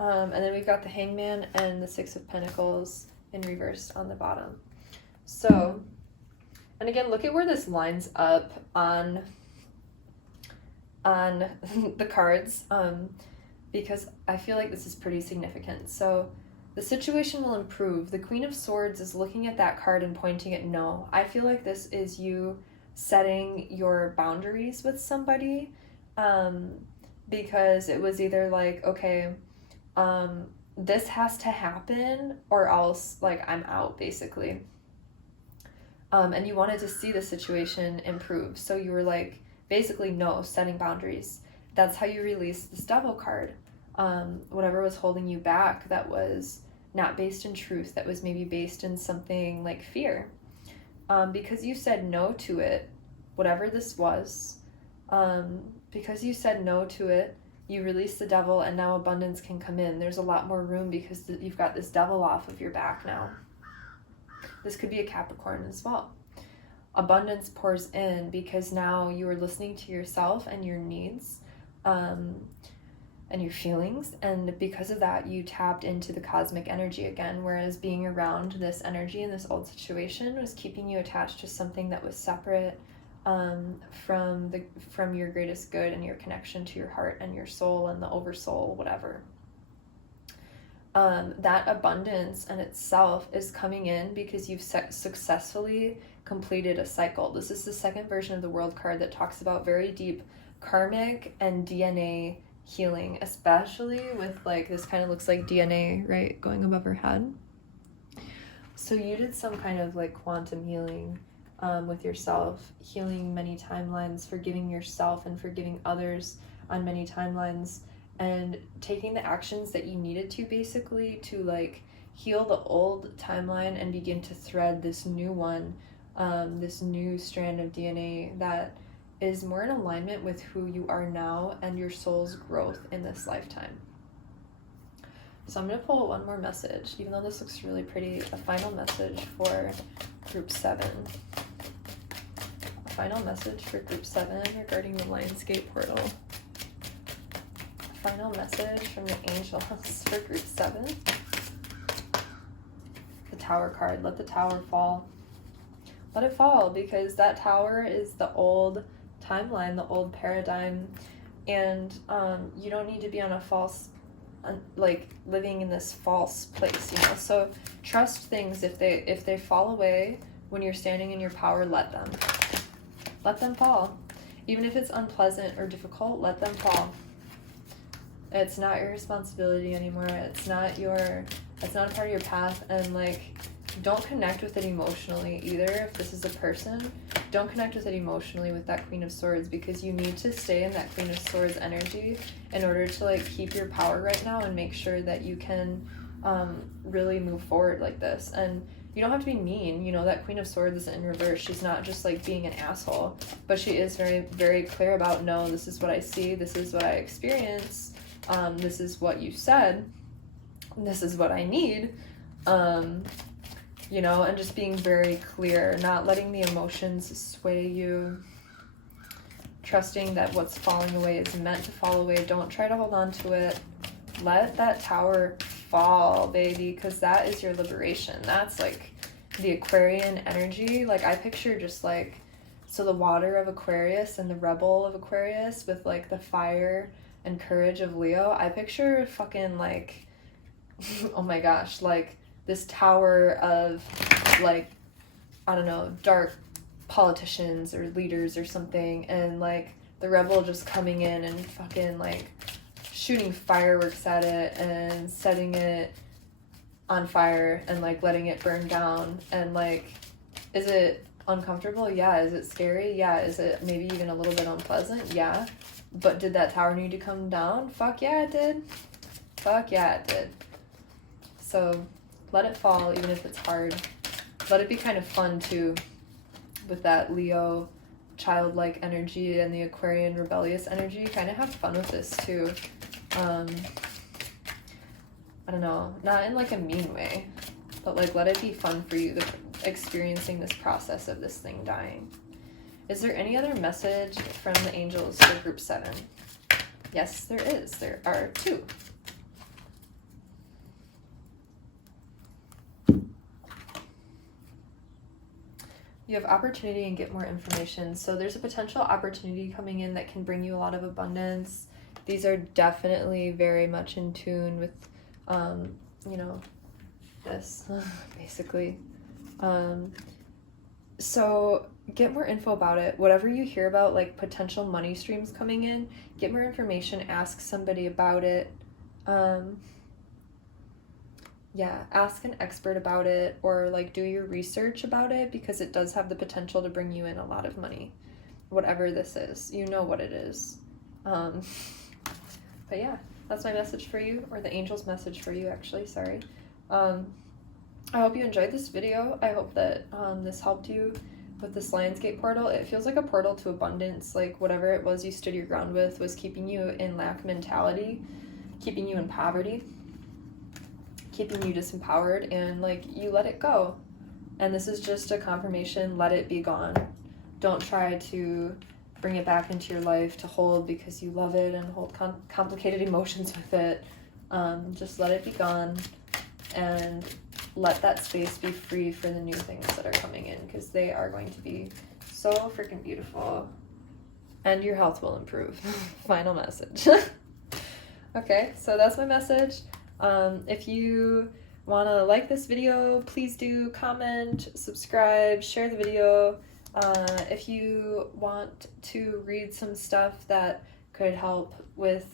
And then we've got the Hangman and the Six of Pentacles in reverse on the bottom. So, and again, look at where this lines up on the cards, because I feel like this is pretty significant. So the situation will improve. The Queen of Swords is looking at that card and pointing at no. I feel like this is you setting your boundaries with somebody, because it was either like, okay, this has to happen or else like I'm out basically. and you wanted to see the situation improve. So you were like, basically, no, setting boundaries. That's how you release this devil card. Whatever was holding you back that was not based in truth, that was maybe based in something like fear. Because you said no to it, whatever this was, because you said no to it, you release the devil, and now abundance can come in. There's a lot more room because you've got this devil off of your back now. This could be a Capricorn as well. Abundance pours in because now you are listening to yourself and your needs, and your feelings, and because of that you tapped into the cosmic energy again, whereas being around this energy in this old situation was keeping you attached to something that was separate from your greatest good and your connection to your heart and your soul and the oversoul, whatever. That abundance in itself is coming in because you've successfully completed a cycle. This is the second version of the world card that talks about very deep karmic and DNA healing, especially with like, this kind of looks like DNA, right, going above her head. So you did some kind of like quantum healing with yourself, healing many timelines, forgiving yourself and forgiving others on many timelines, and taking the actions that you needed to basically to like heal the old timeline and begin to thread this new one, this new strand of DNA that is more in alignment with who you are now and your soul's growth in this lifetime. So I'm going to pull one more message, even though this looks really pretty, a final message for group 7. A final message for group 7 regarding the Lionsgate portal. A final message from the angels for group 7. The Tower card. Let the Tower fall. Let it fall, because that Tower is the old timeline, the old paradigm, and you don't need to be on a false, like living in this false place, you know. So trust things. If they fall away when you're standing in your power, let them fall. Even if it's unpleasant or difficult, let them fall. It's not your responsibility anymore. It's not a part of your path. And like, don't connect with it emotionally either. If this is a person, don't connect with it emotionally with that Queen of Swords, because you need to stay in that Queen of Swords energy in order to like keep your power right now and make sure that you can really move forward like this. And you don't have to be mean, you know. That Queen of Swords is in reverse. She's not just like being an asshole, but she is very, very clear about, no, this is what I see, this is what I experience, this is what you said, this is what I need, you know, and just being very clear, not letting the emotions sway you, trusting that what's falling away is meant to fall away. Don't try to hold on to it. Let that Tower fall, baby, because that is your liberation. That's like the Aquarian energy. Like, I picture just like, so the water of Aquarius and the rebel of Aquarius with like the fire and courage of Leo. I picture fucking like, oh my gosh, like this tower of like, I don't know, dark politicians or leaders or something, and like the rebel just coming in and fucking like shooting fireworks at it and setting it on fire and like letting it burn down. And like, is it uncomfortable? Yeah. Is it scary? Yeah. Is it maybe even a little bit unpleasant? Yeah. But did that tower need to come down? Fuck yeah, it did. Fuck yeah, it did. So let it fall, even if it's hard. Let it be kind of fun too, with that Leo childlike energy and the Aquarian rebellious energy. Kind of have fun with this too. I don't know, not in like a mean way, but like let it be fun for you, experiencing this process of this thing dying. Is there any other message from the angels for group 7? Yes, there is. There are 2. You have opportunity and get more information. So there's a potential opportunity coming in that can bring you a lot of abundance. These are definitely very much in tune with, you know, this, basically. So get more info about it. Whatever you hear about, like potential money streams coming in, get more information, ask somebody about it. ask an expert about it, or like do your research about it, because it does have the potential to bring you in a lot of money. Whatever this is, you know what it is. But yeah, that's my message for you, or the angel's message for you, actually, sorry. I hope you enjoyed this video. I hope that this helped you with this Lionsgate portal. It feels like a portal to abundance, like whatever it was you stood your ground with was keeping you in lack mentality, keeping you in poverty, keeping you disempowered, and like you let it go. And this is just a confirmation, let it be gone. Don't try to bring it back into your life to hold because you love it and hold complicated emotions with it. Just let it be gone and let that space be free for the new things that are coming in, because they are going to be so freaking beautiful, and your health will improve. Final message. Okay, so that's my message. If you want to like this video, please do comment, subscribe, share the video. If you want to read some stuff that could help with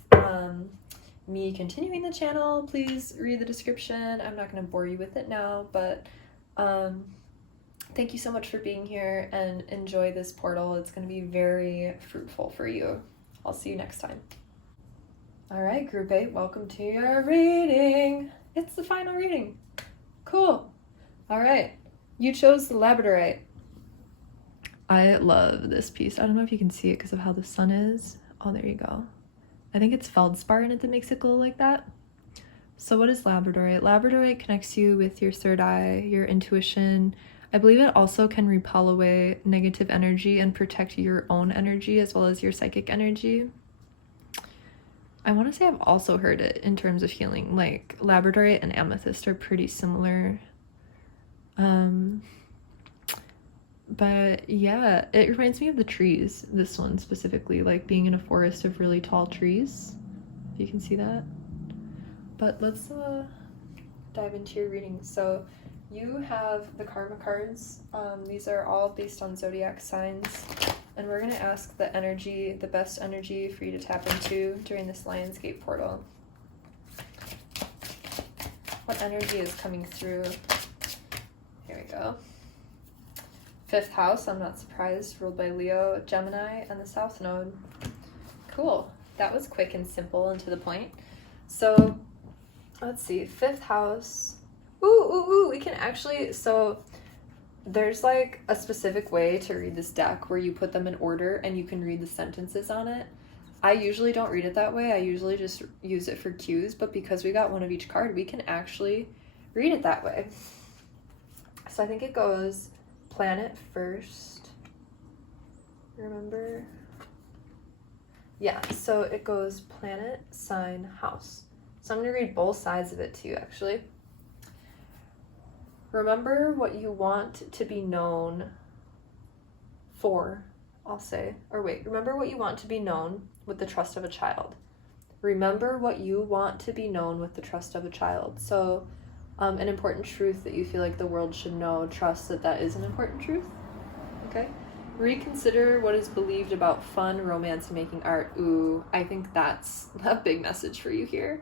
me continuing the channel, please read the description. I'm not going to bore you with it now, but thank you so much for being here, and enjoy this portal. It's going to be very fruitful for you. I'll see you next time. All right, Group 8, welcome to your reading. It's the final reading. Cool. All right, you chose the Labradorite. I love this piece. I don't know if you can see it because of how the sun is. Oh, there you go. I think it's feldspar in it that makes it glow like that. So what is Labradorite? Labradorite connects you with your third eye, your intuition. I believe it also can repel away negative energy and protect your own energy as well as your psychic energy. I want to say I've also heard it in terms of healing. Like Labradorite and amethyst are pretty similar. But yeah, it reminds me of the trees, this one specifically, like being in a forest of really tall trees, if you can see that. But let's dive into your reading. So you have the karma cards. These are all based on zodiac signs, and we're going to ask the energy, the best energy for you to tap into during this Lionsgate portal. What energy is coming through? Here we go. 5th house, I'm not surprised, ruled by Leo, Gemini, and the South Node. Cool. That was quick and simple and to the point. So, let's see. 5th house. Ooh, we can actually... So, there's like a specific way to read this deck where you put them in order and you can read the sentences on it. I usually don't read it that way. I usually just use it for cues, but because we got one of each card, we can actually read it that way. So I think it goes... planet first, remember? Yeah, so it goes planet, sign, house. So I'm going to read both sides of it to you, actually. Remember what you want to be known for, I'll say. Or wait, remember what you want to be known with the trust of a child. Remember what you want to be known with the trust of a child. So an important truth that you feel like the world should know, trust that that is an important truth. Okay. Reconsider what is believed about fun, romance, and making art. Ooh, I think that's a big message for you here.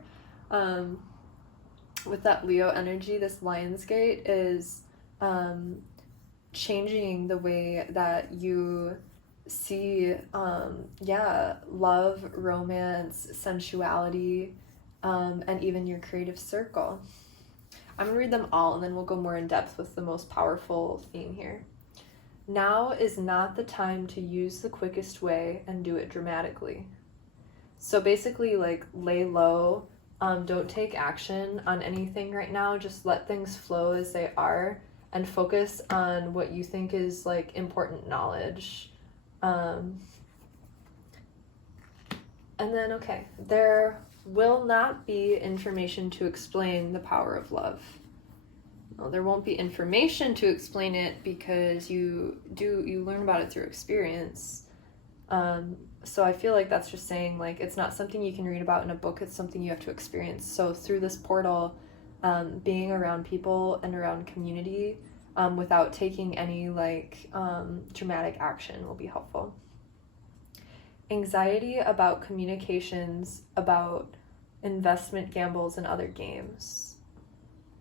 With that Leo energy, this Lionsgate is changing the way that you see, love, romance, sensuality, and even your creative circle. I'm going to read them all, and then we'll go more in depth with the most powerful theme here. Now is not the time to use the quickest way and do it dramatically. So basically, like, lay low. Don't take action on anything right now. Just let things flow as they are and focus on what you think is, like, important knowledge. And then, okay, there will not be information to explain the power of love. Well, there won't be information to explain it because you learn about it through experience. So I feel like that's just saying, like, it's not something you can read about in a book, it's something you have to experience. So through this portal, being around people and around community without taking any, like, dramatic action will be helpful. Anxiety about communications, about investment gambles and other games.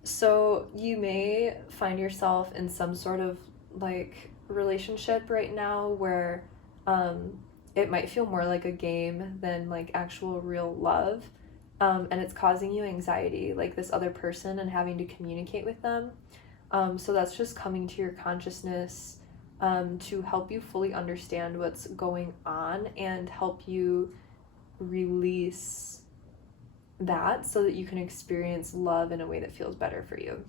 So you may find yourself in some sort of like relationship right now where it might feel more like a game than like actual real love, and it's causing you anxiety, like this other person and having to communicate with them. So that's just coming to your consciousness to help you fully understand what's going on and help you release that so that you can experience love in a way that feels better for you.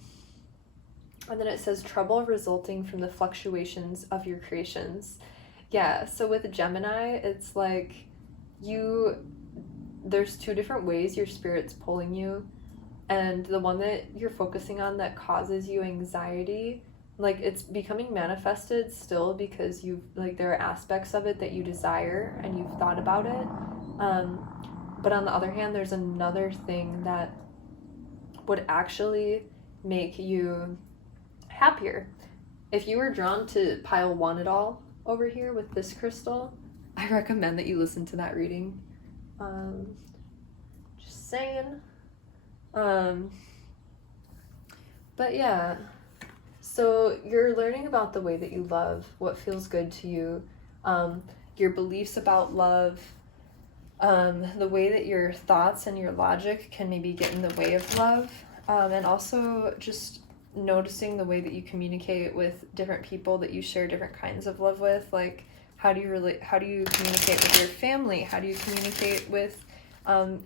And then it says trouble resulting from the fluctuations of your creations. Yeah, so with Gemini, it's like there's two different ways your spirit's pulling you, and the one that you're focusing on that causes you anxiety, like it's becoming manifested still because there are aspects of it that you desire and you've thought about it. But on the other hand, there's another thing that would actually make you happier. If you were drawn to pile 1 at all over here with this crystal, I recommend that you listen to that reading. Just saying. But yeah, so you're learning about the way that you love, what feels good to you, your beliefs about love, the way that your thoughts and your logic can maybe get in the way of love, and also just noticing the way that you communicate with different people that you share different kinds of love with. Like, how do you communicate with your family? How do you communicate with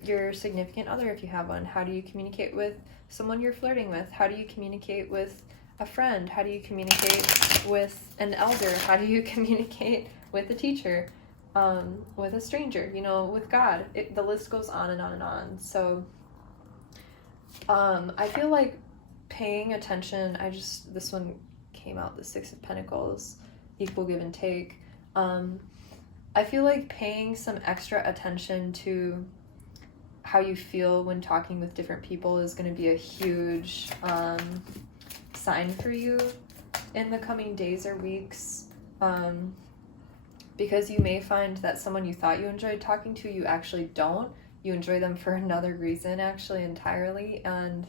your significant other if you have one? How do you communicate with someone you're flirting with? How do you communicate with a friend? How do you communicate with an elder? How do you communicate with a teacher? With a stranger, with God. The list goes on and on and on. So I feel like paying attention, this one came out, the 6 of Pentacles, equal give and take. I feel like paying some extra attention to how you feel when talking with different people is going to be a huge sign for you in the coming days or weeks. Because you may find that someone you thought you enjoyed talking to, you actually don't. You enjoy them for another reason, actually, entirely. And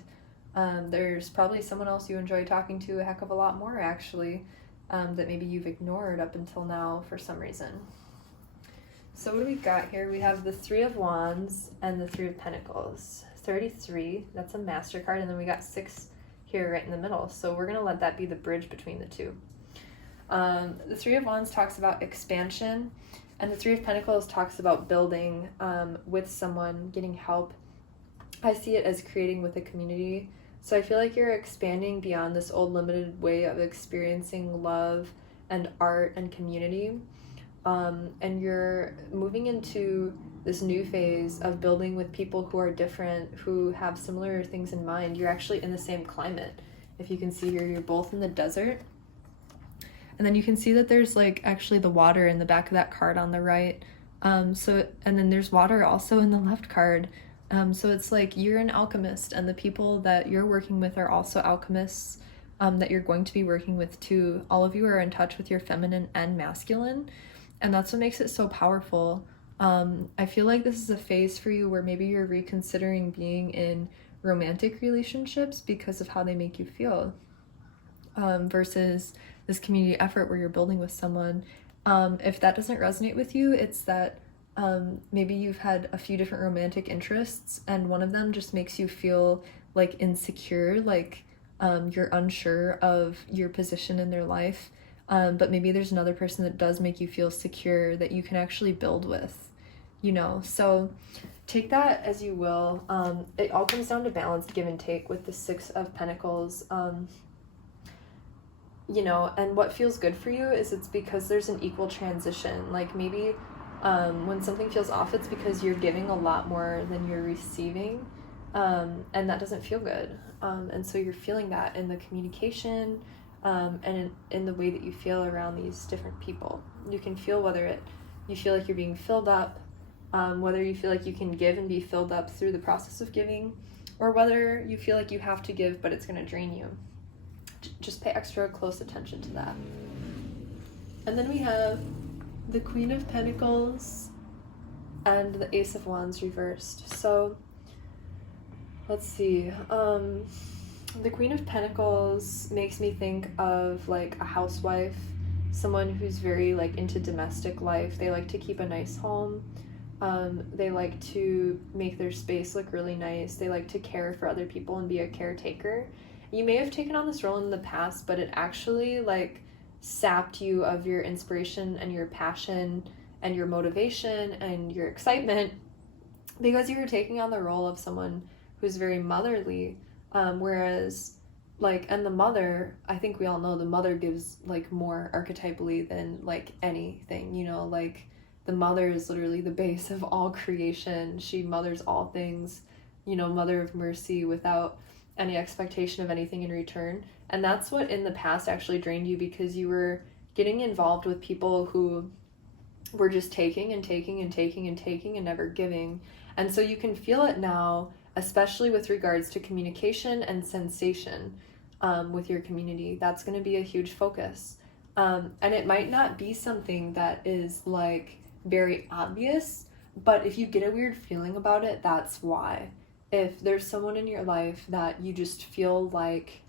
there's probably someone else you enjoy talking to a heck of a lot more, actually, that maybe you've ignored up until now for some reason. So what do we got here? We have the 3 of Wands and the 3 of Pentacles. 33, that's a Master card, and then we got 6 here right in the middle. So we're going to let that be the bridge between the two. The 3 of Wands talks about expansion, and the 3 of Pentacles talks about building with someone, getting help. I see it as creating with a community. So I feel like you're expanding beyond this old limited way of experiencing love and art and community. And you're moving into this new phase of building with people who are different, who have similar things in mind. You're actually in the same climate. If you can see here, you're both in the desert. And then you can see that there's actually the water in the back of that card on the right. And then there's water also in the left card. So it's like you're an alchemist, and the people that you're working with are also alchemists that you're going to be working with too. All of you are in touch with your feminine and masculine, and that's what makes it so powerful. I feel like this is a phase for you where maybe you're reconsidering being in romantic relationships because of how they make you feel, versus this community effort where you're building with someone. If that doesn't resonate with you, it's that maybe you've had a few different romantic interests, and one of them just makes you feel insecure, you're unsure of your position in their life. But maybe there's another person that does make you feel secure, that you can actually build with, so take that as you will. It all comes down to balance, give and take with the 6 of Pentacles. And what feels good for you is it's because there's an equal transition. Maybe when something feels off, it's because you're giving a lot more than you're receiving, and that doesn't feel good. And so you're feeling that in the communication, and in the way that you feel around these different people. You can feel whether you feel like you're being filled up, whether you feel like you can give and be filled up through the process of giving, or whether you feel like you have to give but it's going to drain you. Just pay extra close attention to that. And then we have the Queen of Pentacles and the Ace of Wands reversed. So let's see. The Queen of Pentacles makes me think of like a housewife, someone who's very like into domestic life. They like to keep a nice home. They like to make their space look really nice. They like to care for other people and be a caretaker. You may have taken on this role in the past, but it actually like sapped you of your inspiration and your passion and your motivation and your excitement, because you were taking on the role of someone who's very motherly, whereas like, and the mother, I think we all know the mother gives like more archetypally than like anything, you know, like the mother is literally the base of all creation. She mothers all things, you know, mother of mercy without any expectation of anything in return. And that's what in the past actually drained you, because you were getting involved with people who were just taking and taking and taking and taking and never giving. And so you can feel it now, especially with regards to communication and sensation with your community. That's going to be a huge focus. And it might not be something that is like very obvious, but if you get a weird feeling about it, that's why. If there's someone in your life that you just feel like,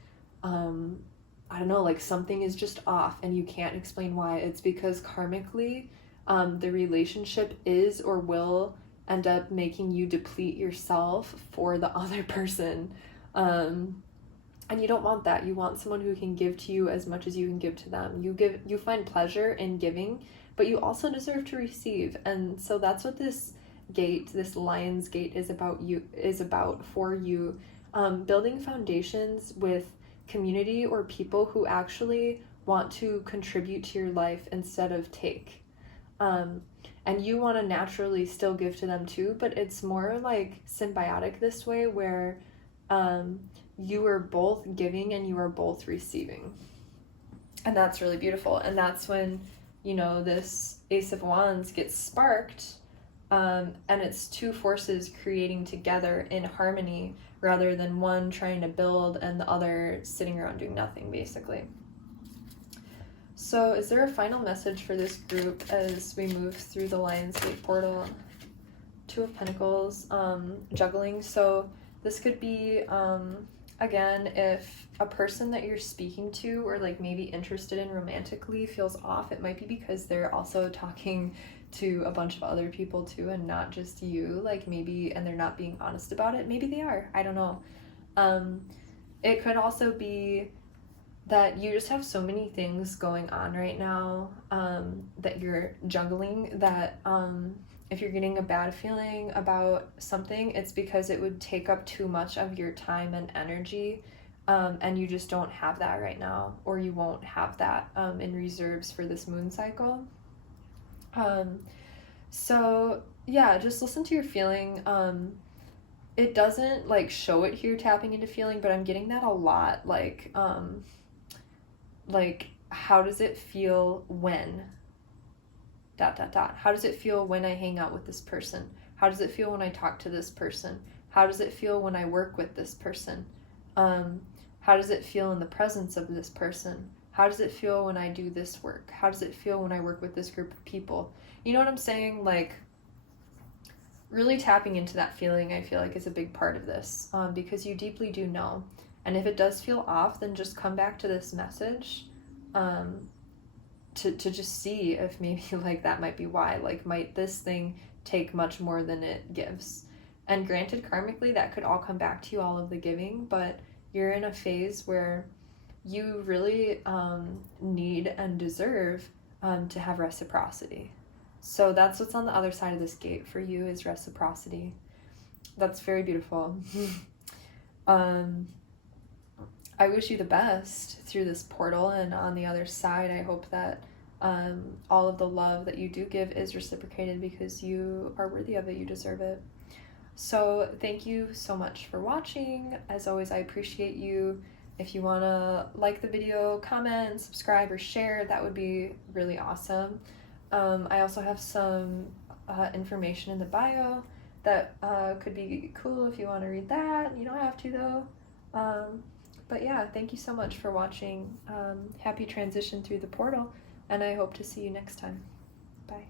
I don't know, like something is just off and you can't explain why, it's because karmically, the relationship is or will end up making you deplete yourself for the other person. And you don't want that. You want someone who can give to you as much as you can give to them. You find pleasure in giving, but you also deserve to receive. And so that's what this gate, this Lion's Gate, is about for you. Building foundations with community or people who actually want to contribute to your life instead of take. And you want to naturally still give to them too, but it's more like symbiotic this way, where you are both giving and you are both receiving. And that's really beautiful. And that's when, you know, this Ace of Wands gets sparked, and it's two forces creating together in harmony, rather than one trying to build and the other sitting around doing nothing, basically. So is there a final message for this group as we move through the Lion's Gate portal? Two of Pentacles, juggling. So this could be, again, if a person that you're speaking to or like maybe interested in romantically feels off, it might be because they're also talking to a bunch of other people too and not just you, like maybe, and they're not being honest about it. Maybe they are, I don't know. It could also be that you just have so many things going on right now, that you're juggling, that if you're getting a bad feeling about something, it's because it would take up too much of your time and energy, and you just don't have that right now, or you won't have that in reserves for this moon cycle. So yeah, just listen to your feeling. It doesn't like show it here tapping into feeling, but I'm getting that a lot, like how does it feel when ... How does it feel when I hang out with this person? How does it feel when I talk to this person? How does it feel when I work with this person? How does it feel in the presence of this person? How does it feel when I do this work? How does it feel when I work with this group of people? You know what I'm saying? Like, really tapping into that feeling, I feel like, is a big part of this, because you deeply do know. And if it does feel off, then just come back to this message, to just see if maybe like that might be why. Like, might this thing take much more than it gives? And granted, karmically, that could all come back to you, all of the giving, but you're in a phase where you really need and deserve to have reciprocity. So that's what's on the other side of this gate for you, is reciprocity. That's very beautiful. I wish you the best through this portal, and on the other side, I hope that all of the love that you do give is reciprocated, because you are worthy of it, you deserve it. So thank you so much for watching. As always, I appreciate you. If you want to like the video, comment, subscribe, or share, that would be really awesome. I also have some information in the bio that could be cool if you want to read that. You don't have to though. But yeah, thank you so much for watching. Happy transition through the portal, and I hope to see you next time. Bye.